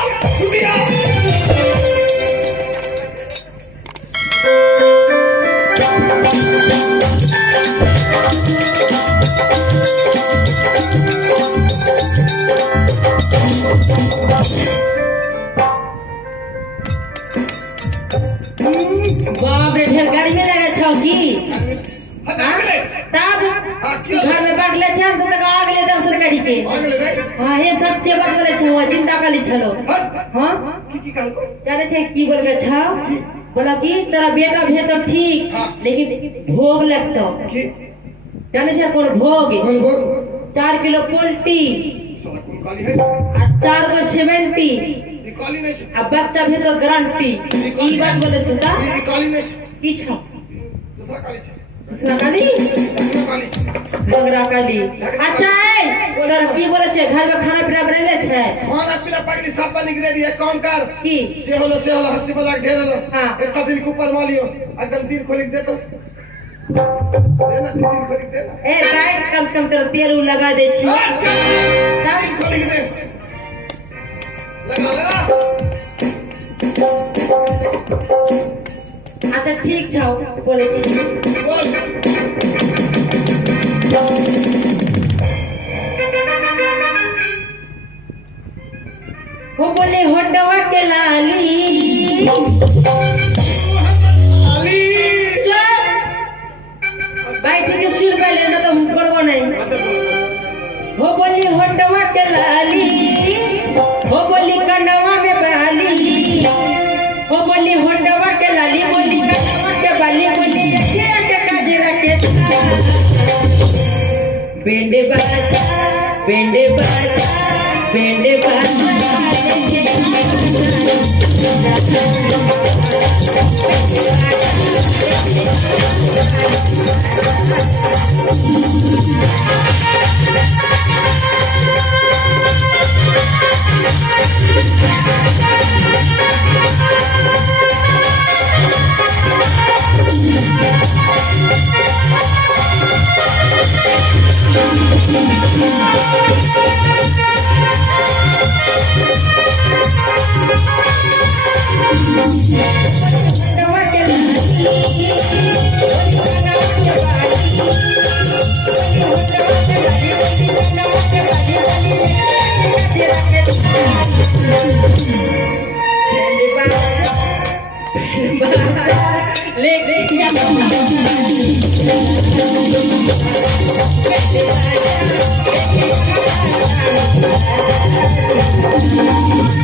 बाप रे ढेर गर्मी लगे छौ की हटा ले तब हां क्यों घर में बैठ ले छे तो तक आ गेले दर्शन करी के आगे ले दे हां ये सच्चे बात बोले छौ चिंता कली छलो हट हां की कहल को जाने छे की बोलबे छौ बोला कि तेरा बेटा भेज तो ठीक हाँ। लेकिन भोग लगतो की जाने छे कोन भोग बोल बोल 4 किलो पोल्ट्री साला कौन काली है आ 4 गो 70 ये काली नहीं है आ बच्चा भेज तो गारंटी ई बात बोले छे ता ये काली नहीं है की छौ दूसरा काली है दूसरा काली दूसरा काली है घगरा काली अच्छा है तोर की बोले छे घर में खाना पीना बनले छे खाना पीना पगली सब बन निकले है काम कर की जे होलो से होलो हंसी मजाक ढेर होलो हाँ। इतना दिन के ऊपर मालियो एकदम दिल खोल दे तो देना दिल खोल दे ना ए बैठ कम से कम तेरा तेल उल लगा दे छी दिल खोल दे लगा अच्छा ठीक छौ बोले छी बोल वो बोले होंडवा के लाली साली बैठ के सिर पे लेना तो मुंह पड़वा नहीं वो बोली होंडवा के लाली वो बोली कनवा में बाली वो बोली होंडवा के लाली बोली कनवा के बाली बोली के काजरा के बेंडे बाजा बेंडे बाजा बेंडे बाजा ले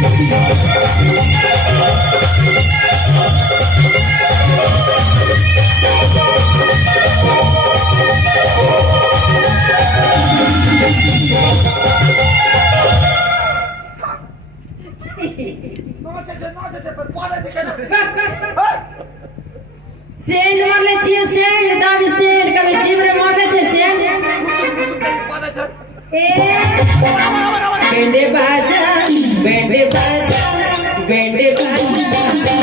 सेंड मारले छिए सेंड दाबी सेंड कभी जीवरे मारले छे सेंड ए बेंडे बाजा बेंडे बाजा बेंडे बाजा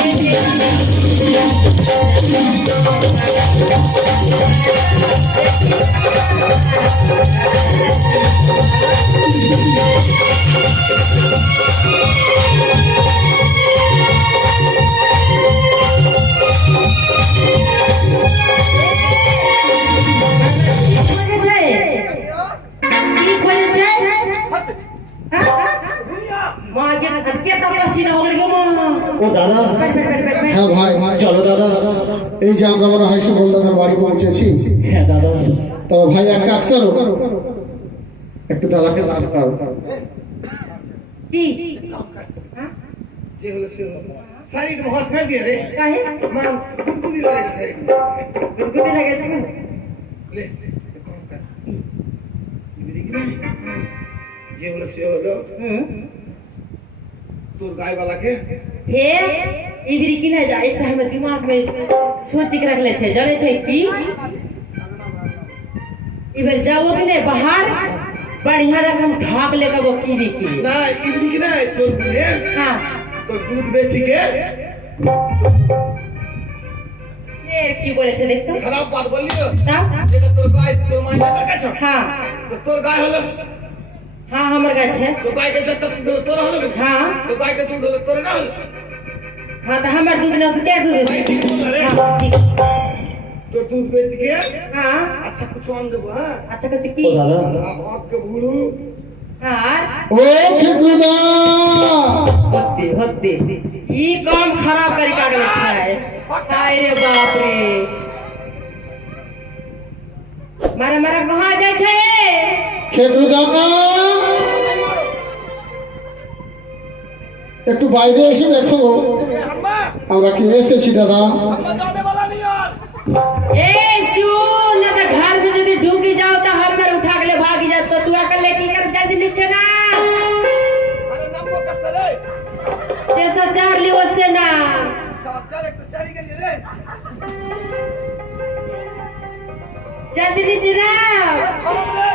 खोजे छै की खोजे छै मां के तब पसीना हो गयो मां ও দাদা হ্যাঁ ভাই চলো দাদা, এই যে আমরা মনে হয় সুবল দাদার বাড়ি পৌঁছেছি। হ্যাঁ দাদা, তো ভাই এক কাজ করো, একটু দাদাকে লাভ দাও। की যে হলো সে হলো সাইড হাত ফেল দিয়ে রে काहे মান গুদগুদি লাগে সাইড गुदगुदी लगे छै ले যে হলো সে হলো তোর गाय वाला के फिर इबरी की नहीं जाए एकटा हमर दिमाग में सोच के रखले छै जाने छै की इबर जाओ कि नहीं बाहर बढ़िया रकम ढाक लेकर वो कीड़ी की ना इबरी की ना তোর রে हां তোর দুধ বেচি के फिर की बोले छै देख तो খারাপ বাত বললিও तब যেটা তোর गाय তোর মাইনে কাছে हां তো তোর गाय হলো हां हमर गाय छै तो गाय के जत्ता तोर हलो हां तो गाय के दूध हलो तोर ना हलो हां तो हमर दूध न के दूध हां ठीक तो दूध बेच के हां अच्छा कुछ आन देबो हां अच्छा कुछ की ও দাদা, आपके भूलू हां ও খেকুদা, होते ई काम खराब करी का गेल छै हाय रे बाप रे मारा मारा कहां जाय छै খেকুদা একটু বাইরে এসে দেখো আমরা কি এসেছি দাদা। जाने वाला नहीं यार ए सुन न तो घर में यदि ढूकी जाओ तो हमर उठा के ले भागी जात तो तू आकर ले की कर जल्दी नीचे ना अरे नंबर का सरे जैसा चार ली उससे ना चल एक तो चली गई रे जल्दी नीचे ना थाम रे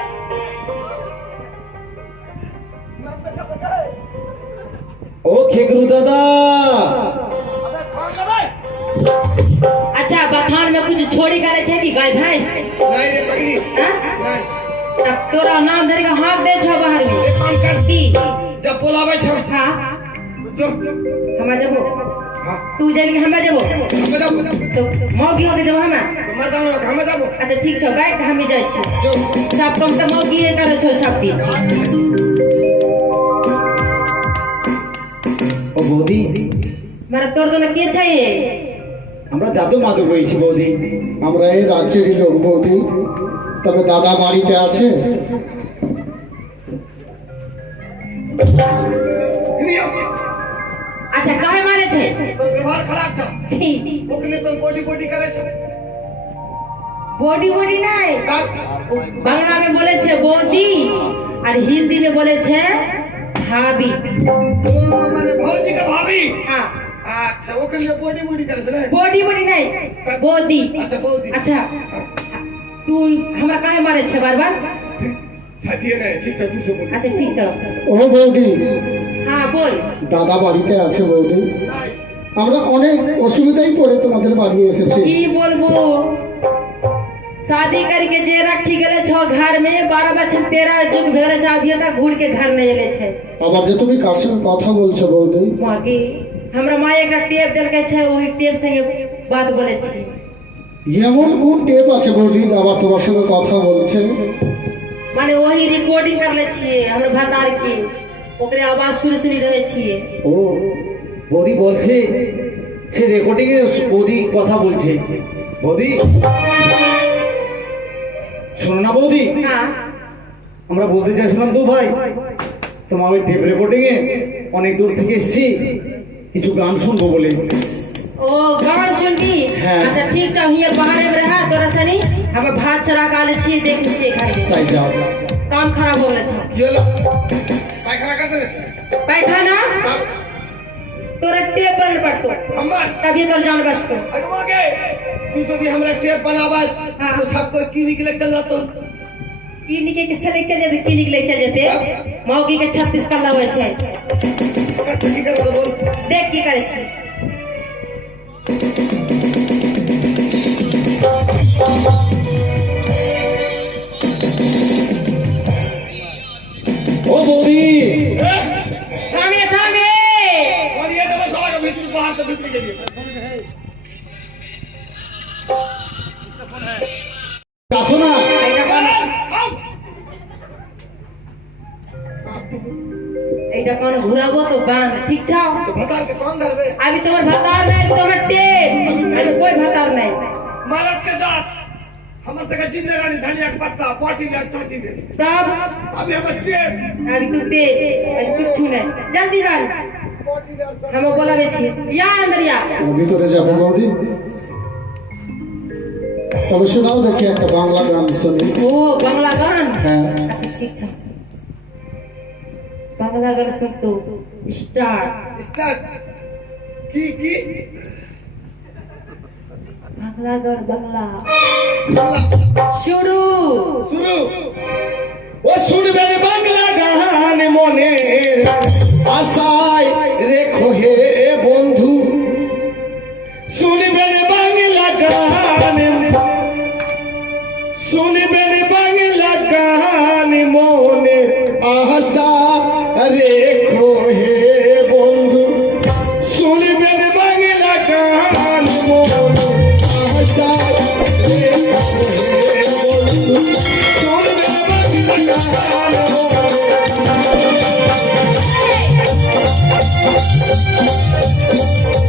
नंबर का पता है ও খেগরু দাদা, अबे थाम ले भाई अच्छा बथान में कुछ छोड़ी करे छै कि गाय भैंस नहीं रे पगली हां नहीं तब तोरा नाम धर के हाथ दे छो बाहर में एक काम कर की जब बुलावे छ हां जो हम जबो हां तू जानी हम जबो हम जाओ तो मौगी हो के जबो हम मर जाओ हम जाओ अच्छा ठीक छो बैठ हम जाय छी जो सब कम तो मौगी करे छो सब दिन ও বৌদি, मारा तोर तो के छै আমরা জাদু মাদু রয়েছি বৌদি। আমরা এই রাজ্যেরই লোক বৌদি, তবে দাদা বাড়িতে আছে। नहीं अच्छा काहे मारे छै तो व्यवहार खराब था ओकने तो बॉडी बॉडी करे छ बॉडी बॉडी नहीं काट बांग्ला में बोले छे बोदी और हिंदी में बोले छे भाभी तो माने भौजी का भाभी हाँ अच्छा ओकने बॉडी बॉडी करे छ बॉडी बॉडी नहीं बोदी अच्छा बॉडी अच्छा तू हमरा काहे मारे छे बार बार छाटिए नहीं ठीक है दूसरे बोली अच्छा ठीक है ও বৌদি, हाँ बोल দাদা বাড়িতে আছে বৌদি। আমরা অনেক অসুবিধায় পড়ে তোমাদের বাড়ি এসেছি। की बोलबो शादी करके जे रखी गेले छो घर में 12 बच्चा 13 जुग भेले छ अभी तक घूर के घर नहीं एले छे আবার যে তুমি কার সঙ্গে কথা বলছো বৌদি, मागी हमरा माँ एक टेप देलके छे ओही टेप संगे बात बोले छी এমন কোন টেপ আছে বৌদি যে আবার তোমার সঙ্গে কথা বলছে? माने वही रिकॉर्डिंग कर ले छिए हमर भतार की ओकरे आवाज सुनी रहे छिए ও বৌদি বলছে সে রেকর্ডিং এ বৌদি কথা বলছে। বৌদি শোনো না বৌদি, हाँ আমরা বলতে চাইছিলাম তো ভাই, তোমার ওই টেপ রেকর্ডিং এ অনেক দূর থেকে এসেছি, কিছু গান শুনবো বলে। ओ गान सुनबी हाँ। अच्छा ठीक छौ हियर बाहर में रहा तोरा सनी हम भात चढ़ा काले छी देख छी घर में তাই যাও। काम खराब हो रहा छ কি হলো পায়খানা করতে না पैखाना तोरा टेबल पर तो আমার तभी तोर जान बस तो अरे आगे तू तो भी हमरा टेप बनावास हाँ। तो सबको की निकले चल जातो की निके के सरे चल जाते की निकले चल जाते मौगी के 36 कल्ला होय छै ओकर की कर बोल देख की करे छी ও বৌদি, थामे थामे और ये तो साला के भीतर बाहर तो भीतर गेली আসো না। এইটা কোন ঘুরাবো তো বান ঠিক छौ तो भतार के कौन धरबे अभी तोमर भतार नहीं अभी तोमर टेप अभी कोई भतार नहीं मालक के जात हमर तक जिंदगानी धनिया के पत्ता पार्टी या छोटी में तब अभी हम टेप अभी तू पे अभी कुछ नहीं जल्दी कर हम बोलाबे छी या अंदर या ভিতরে যাবো বৌদি, তবে শোনাও দেখি একটা বাংলা গান শুনি। ओ बांग्ला गान হ্যাঁ अच्छा ठीक छ बांग्ला गान सुन तो स्टार्ट स्टार्ट की बांग्ला गान बांग्ला शुरू शुरू ও শুনবেন বাংলা গান মনে আশায় রেখো হে বন্ধু শুনবেন বাংলা গান শুনবেন বাংলা গান মনে আশা রেখো হে বন্ধু শুনবেন বাংলা গান মনে আশা রেখো হে বন্ধু শুনবেন বাংলা গান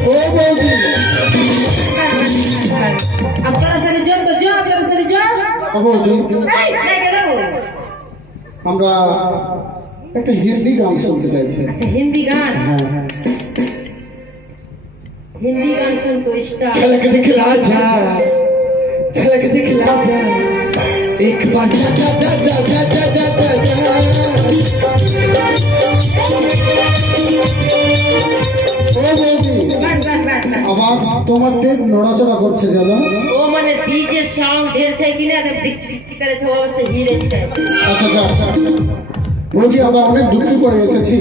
ও বৌদি, अब तोरा सरी जोर तो जो तोरा सरी जोर ও বৌদি, नहीं नहीं के दो আমরা একটা হিন্দি গান শুনতে চাইছি। अच्छा हिंदी गान হ্যাঁ হ্যাঁ हिंदी गान सुन तो स्टार्ट झलक दिखला जा झलक दिखला जा एक बार जा जा जा जा जा जा जा जा जा ও বৌদি, बस बस बस बस আমার তোমার টেপ নড়াচড়া করছে জানো। ओ माने डीजे साउंड ढेर छै कि नहीं एकदम टिक टिक टिक करे छै वो अवस्था हीरे छै আচ্ছা আচ্ছা বৌদি, আমরা অনেক দুঃখী পড়ে এসেছি,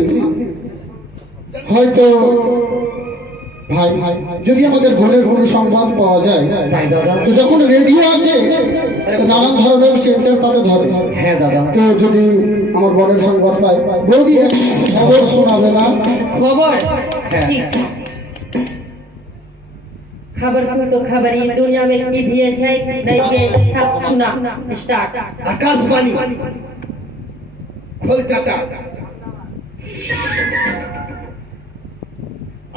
হয়তো ভাই যদি আমাদের বোনের কোনো সংবাদ পাওয়া যায়, তাই দাদা। তো যখন রেডিও আছে তো নানান ধরনের সেন্টার তাতে ধরে। হ্যাঁ দাদা। তো যদি আমার বোনের সংবাদ পাই, বৌদি এক খবর শোনাবে না? खबर हाँ। ठीक छै खबर सुन तो खबर ई दुनिया में की भी छै नहीं भी है, सब सुना स्टार्ट आकाशवाणी खोल चाटा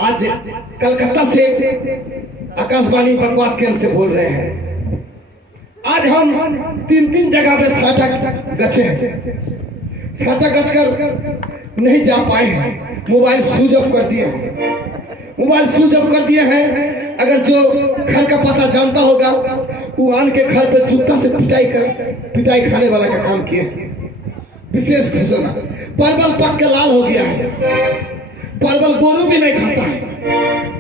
आज कलकत्ता से आकाशवाणी बकवास केंद्र से बोल रहे हैं। आज हम तीन जगह पे साटा गचे हैं, साटा गच कर नहीं जा पाए हैं, मोबाइल स्विच ऑफ कर दिए हैं, मोबाइल स्विच ऑफ कर दिए हैं। अगर जो घर का पता जानता होगा वो आन के घर पे जूता से पिटाई खाने वाला का काम किए। विशेष घोषणा, परवल पक के लाल हो गया है, परवल गोरू भी नहीं खाता है,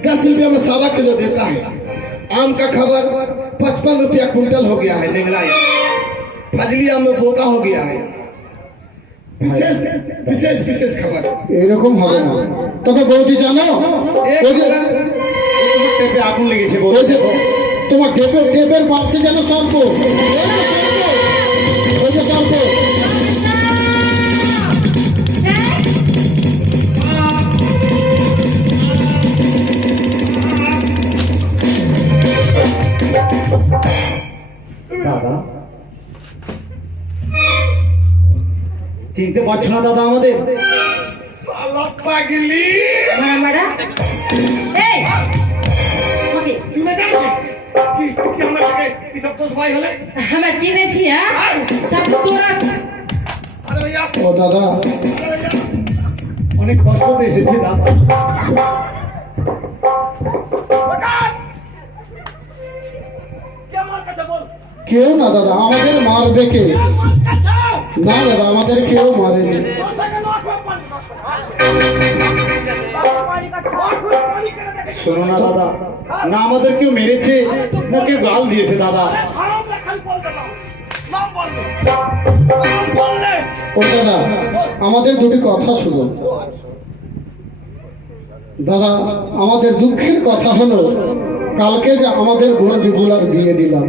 10 रुपया में 1.25 किलो देता है। आम का खबर 55 रुपया कुंटल हो गया है, निगलाई फजली आम में बोका हो गया है। विशेष विशेष विशेष खबर এরকম হবে না। তবে বৌদি জানো, एक ওই যে টেপে আগুন লেগেছে ওই বৌদি। যে তোমার টেপের পাশে যেন সর্প, ওই যে সর্প। দাদা চিনতে পারছো না দাদা আমাদের? साला पागली मारा मारा ए ओके तूने जाने कि हमरा लगे कि सब तो भाई हले। हम चिने छी हां सब तोरा अरे भैया ও দাদা, अरे भैया অনেক কষ্টতে এসেছি দাদা। কেউ না দাদা, আমাদের মারবে কে? না দাদা, আমাদের কেউ মারেনি। শোনো না দাদা, না আমাদের কেউ মেরেছে না কেউ গাল দিয়েছে দাদা। ও দাদা, আমাদের দুটি কথা শুনুন। দাদা, আমাদের দুঃখের কথা হলো কালকে যে আমাদের বোন বিপুলার বিয়ে দিলাম।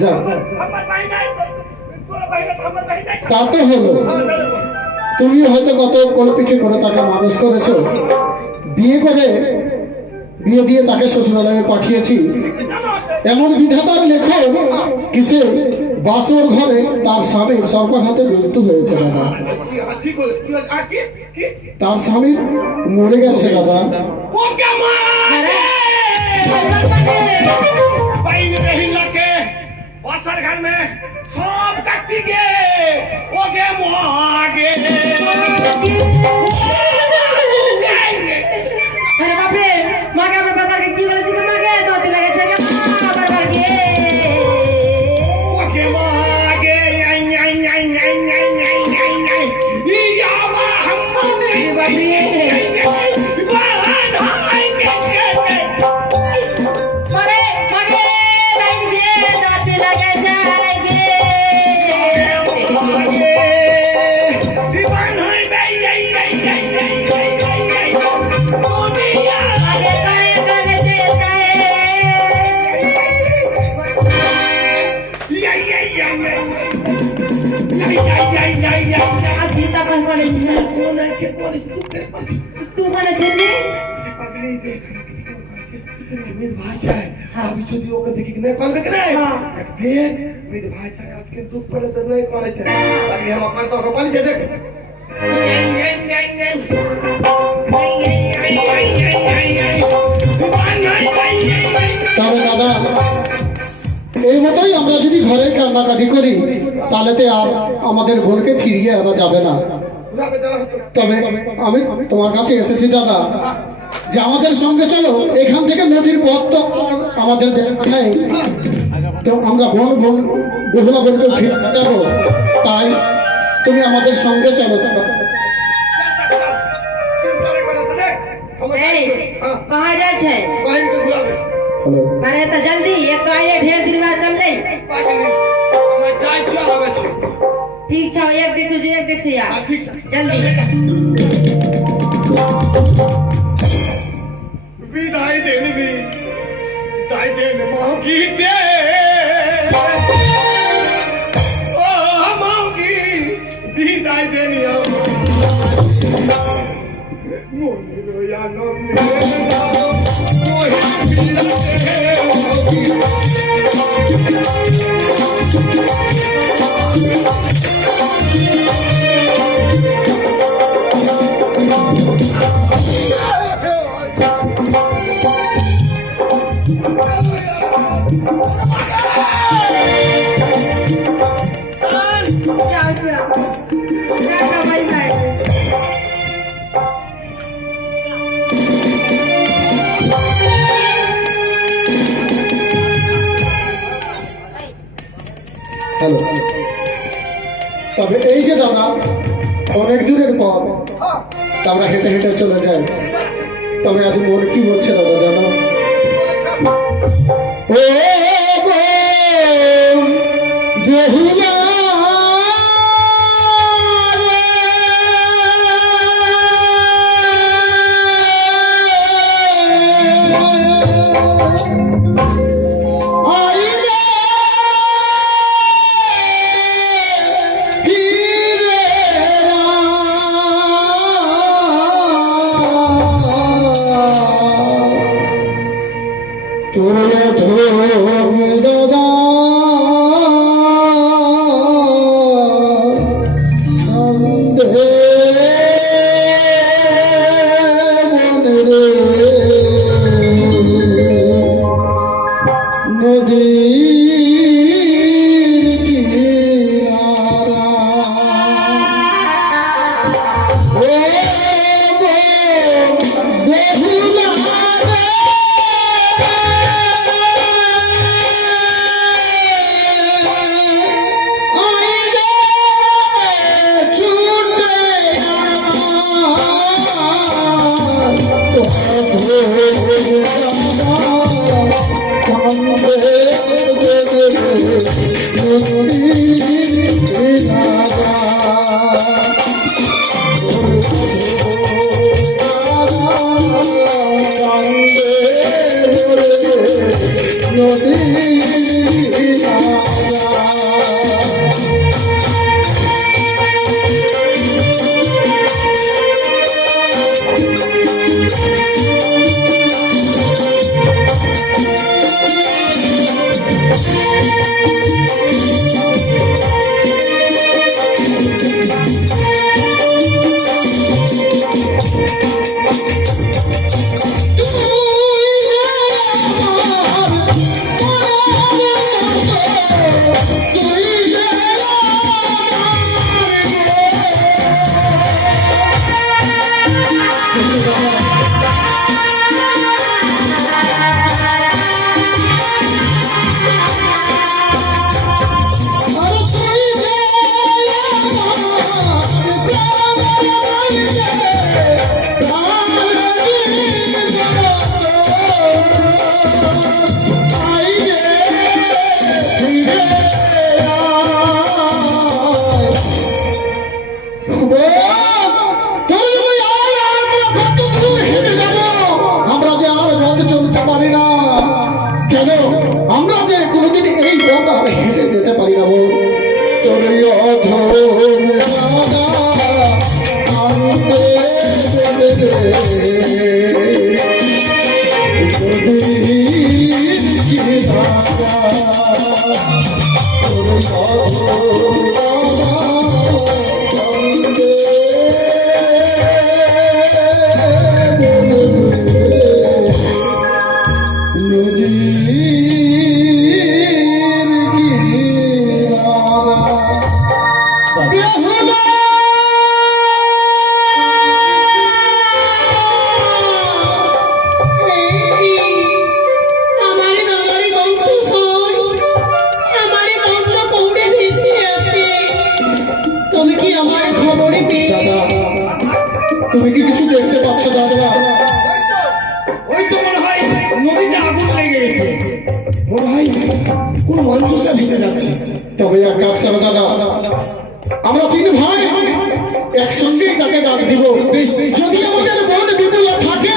যা তা তো হলো, তুমি হয়তো কত কোলপিঠে করে তাকে মানুষ করেছো, বিয়ে দিয়ে তাকে শ্বশুরালয়ে পাঠিয়েছি। এমন বিধাতার লেখো কিসে বাসর ঘরে তার স্বামীর সর্বাঘাতে মৃত্যু হয়েছে দাদা। তার স্বামী মরে গেছে দাদা। घर में सब कट्टी गे ओगे मोगे अरे बाप रे, मागे আমার বাতারকে কি বলেছে কে মাগে দতে লেগেছে কে মা বারবার গে ओगे मोगे आई आई आई आई आई आई आई आई या मा हम बाप रे तू कोना छेजे पगली देख मेरे भाई चाहे अभी छोटी होकर देखी नहीं कौन देख रहे हैं देख मेरे भाई चाहे आज के दुख पड़े तो नहीं कौन चाहे पगली हम अपन तो पानी चाहे देख তবে দাদা, এই মতোই আমরা যদি ঘরে কান্নাকাটি করি তাহলে তো আর আমাদের বোনকে ফিরিয়ে আনা যাবে না। তবে আমি তোমার কাছে এসেছি দাদা, যে আমাদের সঙ্গে চলো, এখান থেকে নদীর পথ তো আমাদের নেই, তো আমরা বহুলা বোনকে ফিরতে যাবো, তাই তুমি আমাদের সঙ্গে চলো। कहाँ जाए छे হ্যালো, अरे तो जल्दी, एक तो आइए ढेर दिन बाद चल रही। ठीक छो, एक देख तुझे एक देख से यार जल्दी विदाई देने भी विदाई देने मांगी दे ओ मांगी विदाई देने मोनी रोया नो मेरा मोही হ্যালো। তবে এই যে দাদা অনেক দূরের পর আমরা হেঁটে হেঁটে চলে যাই, তবে আজ মন কি বলছে দাদা জানো? ও বেহুলা নেব তোর ওই অধম রাধা আনতে দেবে রে নদীর কিনারা তোর ওই অধম রাধা আনতে আমারে দাদারে গল্প শোন, আমারে গল্প পড়ে ভেসে আছে। তুমি কি আমার খবরে পেয়ে দাদা তুমি কি কিছু দেখতে পাচ্ছ দাদা? ওই তো মনে হয় নদীতে আগুন লেগে গেছে, মনে হয় কোন মানুষটা ভেসে যাচ্ছে। তবে এক কাজ করো দাদা, আমরা তিন ভাই একসঙ্গেই তাকে ডাক দিব। যদি আমাদের বোন বিপুলা থাকে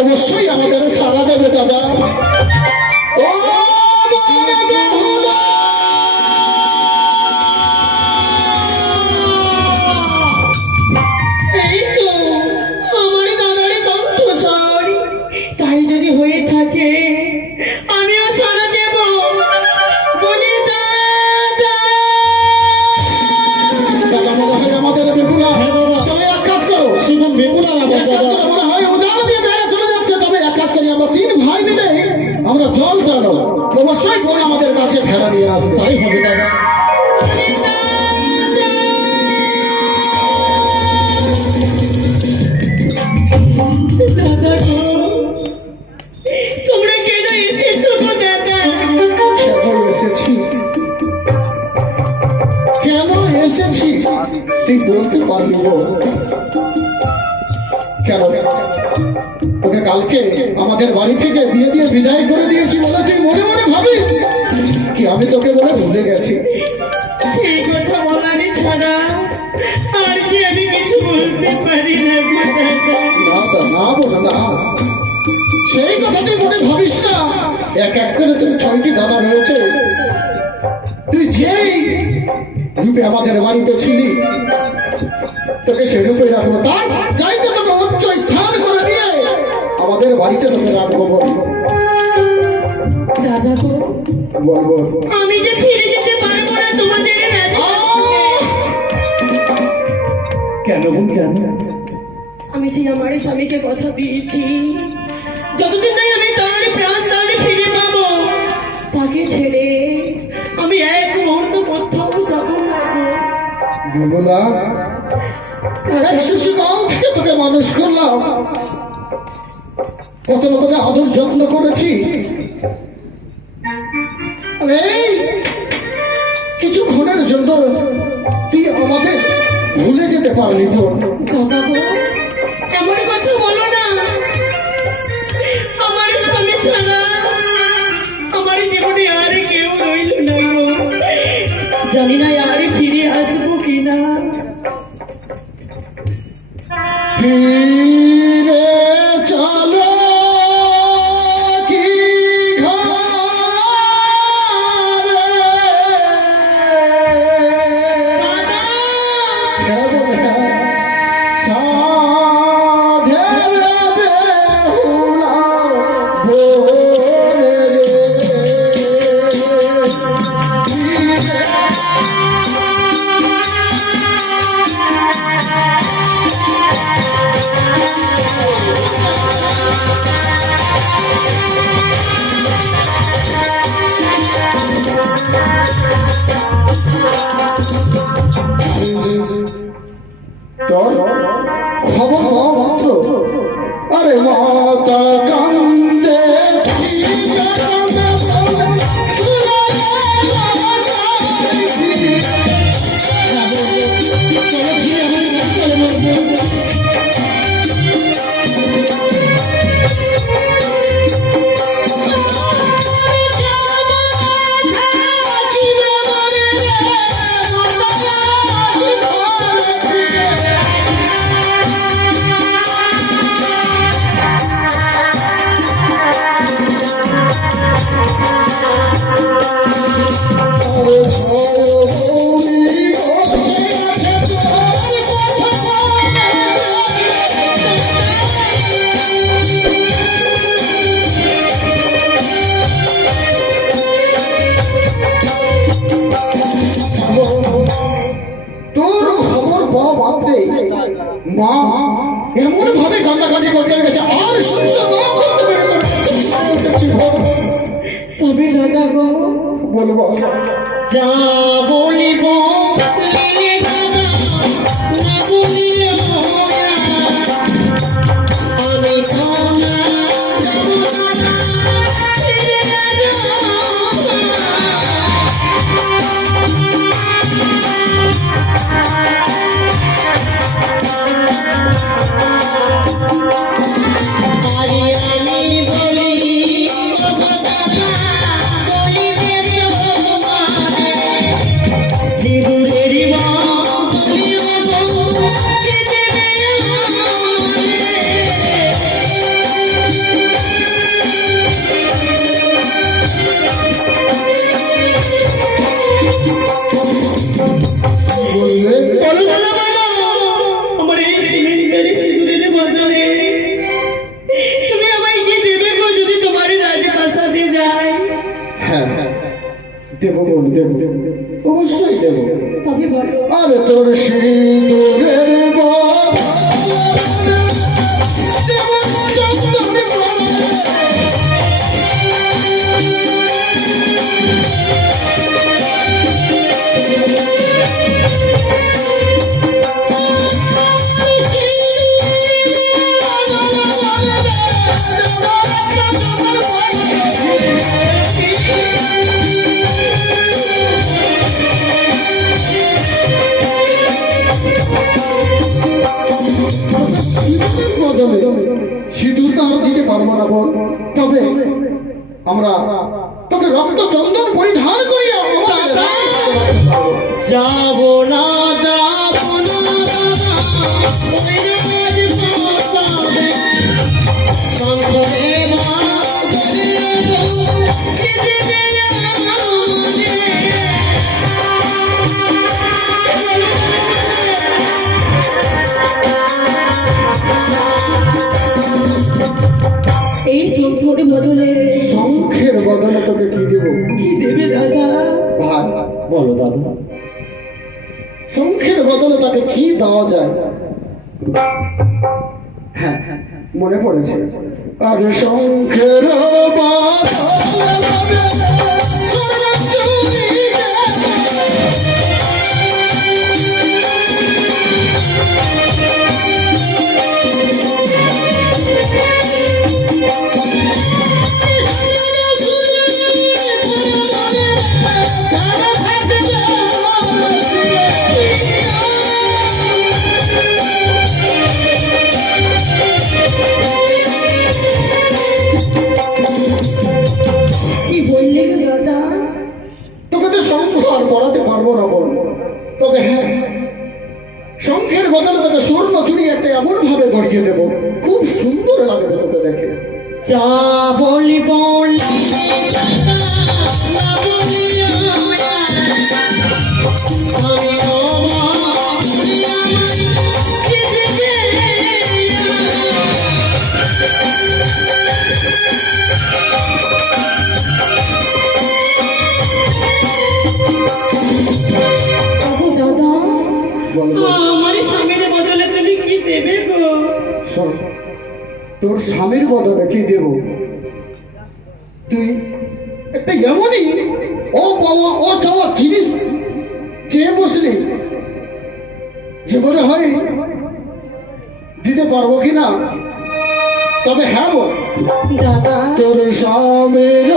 অবশ্যই আমাদের সাড়া দেবে দাদা। ও বোন বিপুলা! এই তো আমারে দাদারে গল্প শোন। তাই যদি হয়ে থাকে আমিও সারা দেব। বলি দাদা দাদা মনে হয় আমাদের বিপুলা। তবে এক কাজ করো, সেই বোন বেপুরা না এক কাজ করো, মনে হয় উজান দিয়ে বেড়ে চলে যাচ্ছে। তবে এক কাজ করি, আমরা তিন ভাই মিলে আমরা জল টানো, অবশ্যই বোন আমাদের কাছে ফেরা নিয়ে আসবে। তাই হবে দাদা। দাদা গো, তোমরা কেন এসেছো গো দাদা? কেন এসেছি, কেন এসেছি তুই বলতে পারবি গো? কেন ওকে কালকে আমাদের বাড়ি থেকে বিয়ে দিয়ে বিদায় করে দিয়েছি বলে তুই মনে মনে ভাবিস কি আমি তোকে বলে ভুলে গেছি? সেই কথা বলারই ছাড়া আর কি আমি কিছু বলতে পারি না গো দাদা। না তা না বলে না, সেই কথা তুই মনে ভাবিস না। এক এক করে তুই 6টি দাদা রয়েছে, তুই যেই রূপে আমাদের বাড়িতে ছিলি তোকে সে রূপে রাখবো, তার চাইতে তোকে উচ্চ স্থান করে দিয়ে আমাদের বাড়িতে তোকে রাখবো। দাদা গো, বলবো আমি যে ফিরে যেতে পারবো না তোমাদের রাজ্যে। কেন বোন কেন? আমি যে আমার স্বামীকে কথা দিয়েছি যতদিন নাই আমি তার প্রাণ তার ফিরে পাবো, তাকে ছেড়ে আমি এক মুহূর্ত কোথাও যাবো না গো। বিমলা, এক শিশু গাঁও থেকে তোকে মানুষ করলাম, কত তোকে আদর যত্ন করেছি। আর এই কিছুক্ষণের জন্য তুই আমাদের ভুলে যেতে পারলি তো? দাদা গো, এমন কথা বলো না। আমার স্বামী ছাড়া আমার জীবনে আর কেউ রইল না গো। জানি না আর ফিরে আসবো কিনা। ফিরে চলো কি মাত্রে মা এমন ভাবে কান্নাকাটি করতে গেছে আর সংসার না করতে পেরে তবে দাদা গো বলো বাবা যা বলিব বলিলে দাদা না বলিও না। আমি ক্ষমা যাব দাদা ফিরে যাব। আরে আমি বলি ওগো দাদা বলিবে তোমারে জীবনের বলিও গো কে দেবে বললে বলো দাদা বলো আমার এই সিমেন্টারি সিঁদুরের বদলে তুমি আমায় কি দেবে গো যদি তোমার রাজপ্রাসাদে যায়? হ্যাঁ দেবো বোন দেবো অবশ্যই দেবো তবে বলো আরে তোর সিঁদুরের বদলে দেবো চন্দনে বলে। সিঁদুর তো আর দিতে পারবো না বোন, তবে আমরা তোকে রক্ত চন্দন পরিধান করিয়া যাবো না যাবো না দাদা ওই রাজপ্রাসাদে সংসারে মা বলিও গো কে দেবে এই সংসারে বদলে শঙ্খের বদলে তোকে কি দেব কি দেবে দাদা? ভাই বলো দাদা শঙ্খের বদলে তাকে কি দেওয়া যায়? হ্যাঁ মনে পড়েছে আরে শঙ্খের বদলে সর্বচুরি কি বললে গো দাদা? তোকে তো শঙ্খ আর পড়াতে পারবো না বল, তবে হ্যাঁ শঙ্খের বদলে তোকে স্বর্ণ চুরি একটা এমন ভাবে গড়িয়ে দেবো খুব সুন্দর লাগবে তোকে দেখে। যা বলি বলি দাদা না বলিও না। আমি বাবা কি দেবে দাদা বল বল। আমার স্বামীর বদলে তুমি কি দেবে গো? শোন, তোর স্বামীর বদলে কি দেব? তুই একটা এমনই ও পাওয়া ও চাওয়া জিনিস চেয়ে বসলি যে মনে হয় দিতে পারবো কিনা, তবে হ্যাঁ বল দাদা তোর স্বামীর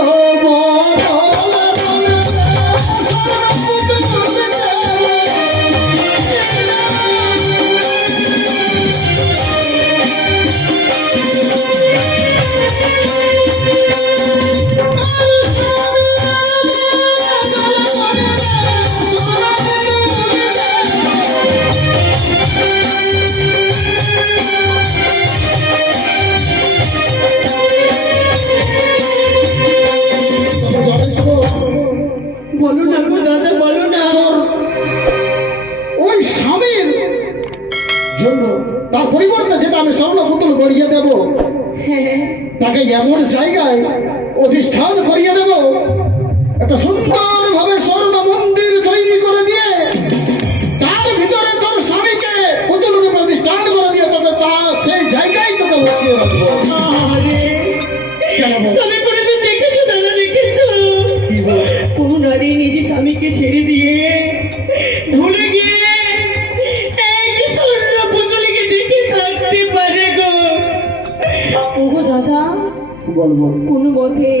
বদলে বলো না গো দাদা বলো না। ওই স্বামীর জন্য তার পরিবর্তে যেটা আমি স্বর্ণ পুতুল গড়িয়ে দেব হ্যাঁ তাকে এমন জায়গায় অধিষ্ঠান করিয়ে দেব একটা সুন্দর ভাবে স্বর্ণ মন্দির তৈরি করে দিয়ে তার ভিতরে তোর স্বামীকে ছেড়ে দিয়ে ভুলে গিয়ে এক স্বর্ণ পুতুলিকে দেখে থাকতে পারে গো। ওগো দাদা, বল বল। কোনো মতে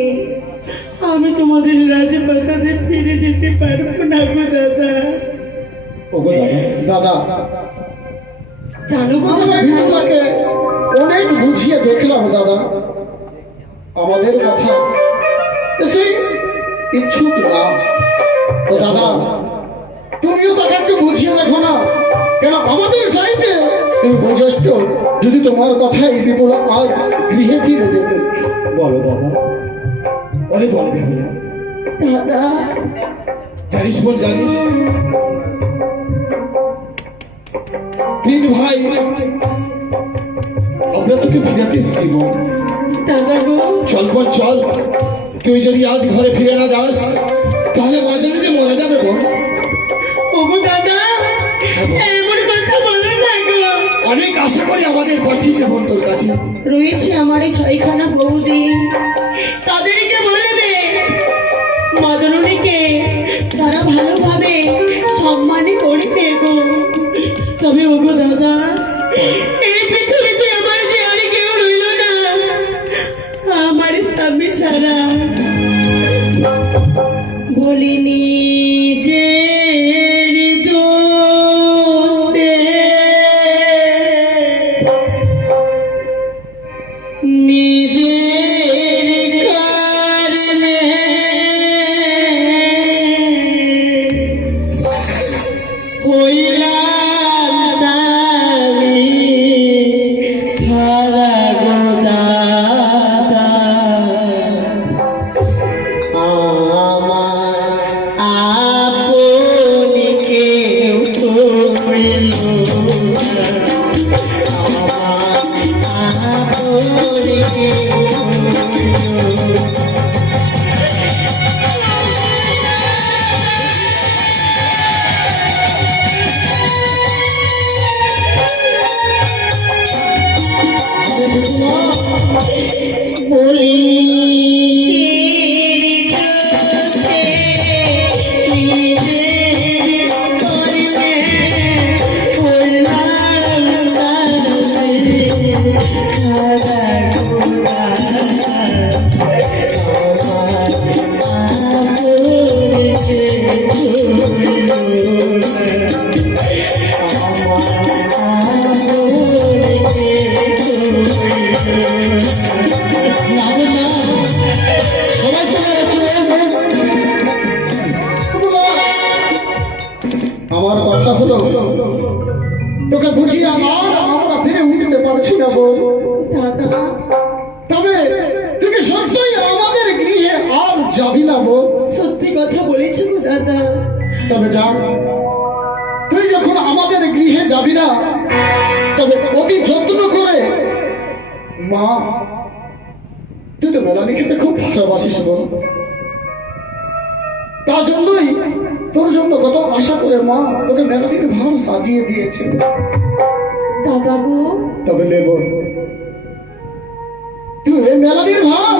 আমি তোমাদের রাজপ্রাসাদে ফিরে যেতে পারবো না গো দাদা। ওগো দাদা, দাদা জানো গো আমরা দাদা, ভিতরটাকে অনেক বুঝিয়ে দেখলাম দাদা, আমাদের কথা সেই ইচ্ছুক না। তো দাদা তুমিও তাকে একটু বুঝিয়ে দেখো না, কেন আমাদের চাইতে তুমি বুঝেষ্ট যদি তোমার কথাই বিপুলা আজ গৃহে ফিরে যেতে। বলো দাদা, অনেক বলবে হলো দাদা জানিস বল, জানিস তিন ভাই আমরা তোকে ফিরাতে এসেছি বল। দাদা গো, চল বল চল, তুই যদি আজ ঘরে ফিরে না যাস তাহলে মাঝে মরে যাবে বল। ওগো দাদা, এমন কথা বলো না গো। অনেক আশা করি আমাদের পাঠিয়েছে বোন তোর কাছে। রয়েছে আমার এই ছয়খানা বৌদি, তাদেরকে বলবে মদননীকে তারা ভালোভাবে সম্মান করে দেবো। তবে ওগো দাদা, এই পৃথিবীতে আমার যে আর কেউ রইল না আমার স্বামী ছাড়া। বলিনি যে নিজের কারণে হইলাম স্বামী হারা গো দাদা। আমার আপন কেউ হইল না, আমার আপন কেউ হইল না। বলি সবাই চলে গেছে। আমার কথা হলো তোকে বুঝিয়ে আমরা ফিরে উঠতে পারছি না বল। দাদা, তবে তুই কি সত্যই আমাদের গৃহে আর যাবি না বল? সত্যি কথা বলেছো গো দাদা। তবে যাক, তুই যখন আমাদের গৃহে যাবি না তবে অতি যত্ন করে মা, তুই তো মেলানি খেতে খুব ভালোবাসিস বল, তার জন্যই তোর জন্য কত আশা করে মা তোকে মেলানির ভালো সাজিয়ে দিয়েছে। দাদা গো, তবে নেব তুই এই মেলানির ভাব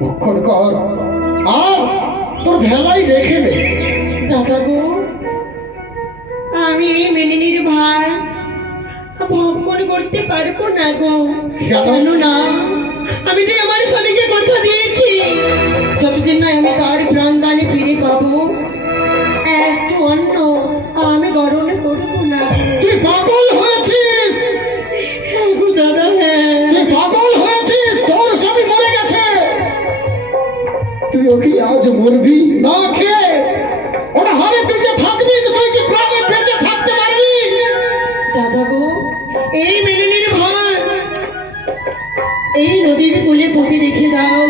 ভক্ষণ কর আর তোর ভেলাই রেখে দে। দাদা গো, আমি এই মেনিনীর ভার ভক্ষণ করতে পারবো না গো। কেন না, আমি যে আমার স্বামীকে কথা দিয়েছি যতদিন না আমি তার প্রাণদানে ফিরে পাবো একটু অন্ন আমি গ্রহণ করবো না। তুই পাগল হয়েছিস, হ্যাঁ গো দাদা, হ্যাঁ। তুই পাগল হয়েছিস, তোর স্বামী মরে গেছে, তুইও কি আজ মরবি না খেয়ে? ওটা হবে তুই যে থাকবি, তুই কি প্রাণে বেঁচে থাকতে পারবি? দাদা গো, এই মেনিনীর ভার এই নদীর কূলে পুঁতে রেখে দাও।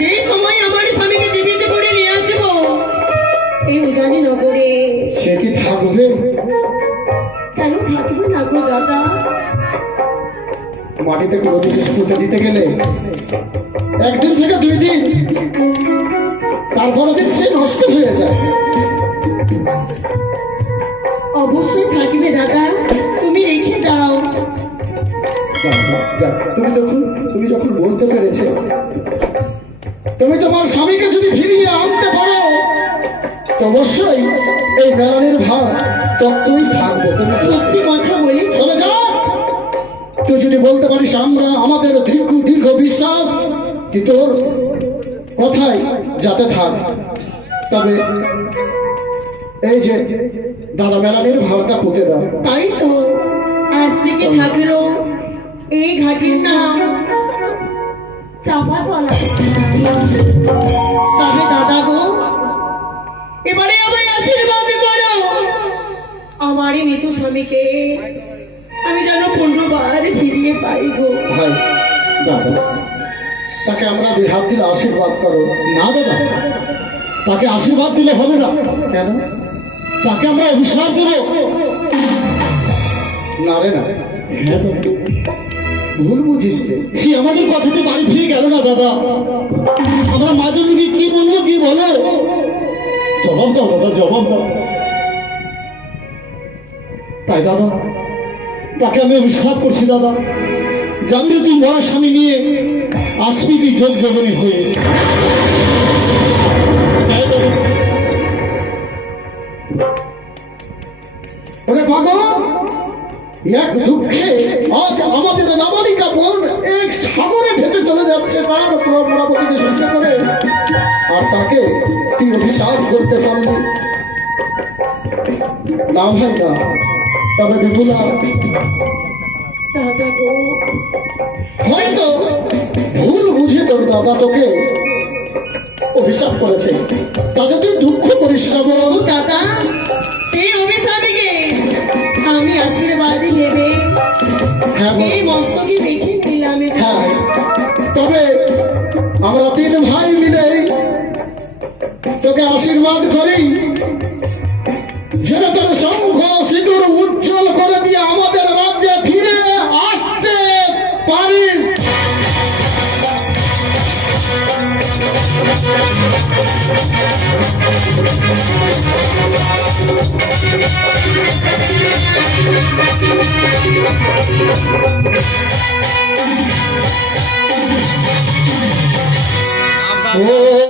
যে সময় আমার স্বামীকে জীবিত করে নিয়ে আসবো এই উজানি নগরে, সে কি থাকবে? কেন থাকবো না গো দাদা? মাটিতে কোনো জিনিস পুঁতে দিতে গেলে একদিন থেকে 2 দিন, তারপরে দিন সে নষ্ট হয়ে যায়। অবশ্যই থাকবে দাদা, তুমি রেখে দাও। যাক, তুমি যখন বলতে পেরেছো, তুমি তোমার স্বামীকে যদি ফিরিয়ে আনতে পারো তো অবশ্যই এই মেলানির ভার ততই থাকবে। তুমি সত্যি কথা বলেছি। চলে যা। তুই যদি বলতে পারিস আমরা আমাদের দীর্ঘ দীর্ঘ বিশ্বাস কি তোর কথাই যাতে থাক, তবে এই যে দাদা মেলানির ভাড়াটা পুঁতে দাও। তাই তো আজ থেকে থাকলো এই ঘাটের নাম চাপাতলা। তবে দাদা গো, এবারে আমায় আশীর্বাদ করো, আমার এই মৃত স্বামীকে আমি যেন 15 বার ফিরিয়ে পাই গো। ভাই দাদা, তাকে আমরা হাত দিলে আশীর্বাদ করো। না দাদা, তাকে আশীর্বাদ দিলে হবে না। কেন? তাকে আমরা অভিশাপ দেবো। না রে না, হ্যাঁ দাদা, ভুল বুঝিস রে। সে আমাদের কথাতে বাড়ি ফিরে গেল না দাদা। আমরা মাঝে মুখে কি বলবো, কি বলো? জবাব দাও দাদা, জবাব দাও। তাই দাদা, তাকে আমি অভিশাপ করছি দাদা, জামিনে তুই মরা স্বামী নিয়ে আসবি তুই যোগ জগনী হয়ে। হ্যাঁ দাদা। ওরে পাগল, এক দুঃখে আজ আমাদের নাবালিকা বোন এক সাগরে ভেসে চলে যাচ্ছে তার প্রবণাপতিকে সহ্য করে, আর তাকে তুই অভিশাপ করতে পারলি না। ভাই না, তবে বিপুলা দাদা গো, হয়তো ভুল বুঝে তোর দাদা তোকে অভিশাপ করেছে, তাতে তুই দুঃখ করিস না বল। ও দাদা, সেই অভিশাপীকে আমি আশীর্বাদই নেবে হ্যাঁ বল। এই মস্তকে রেখে দিলাম। হ্যাঁ, তবে আমরা 3 ভাই মিলে তোকে আশীর্বাদ করি যেন তোর শঙ্খ সিঁদুর উজ্জ্বল করে দিয়ে আমাদের রাজ্যে ফিরে আসতে পারিস।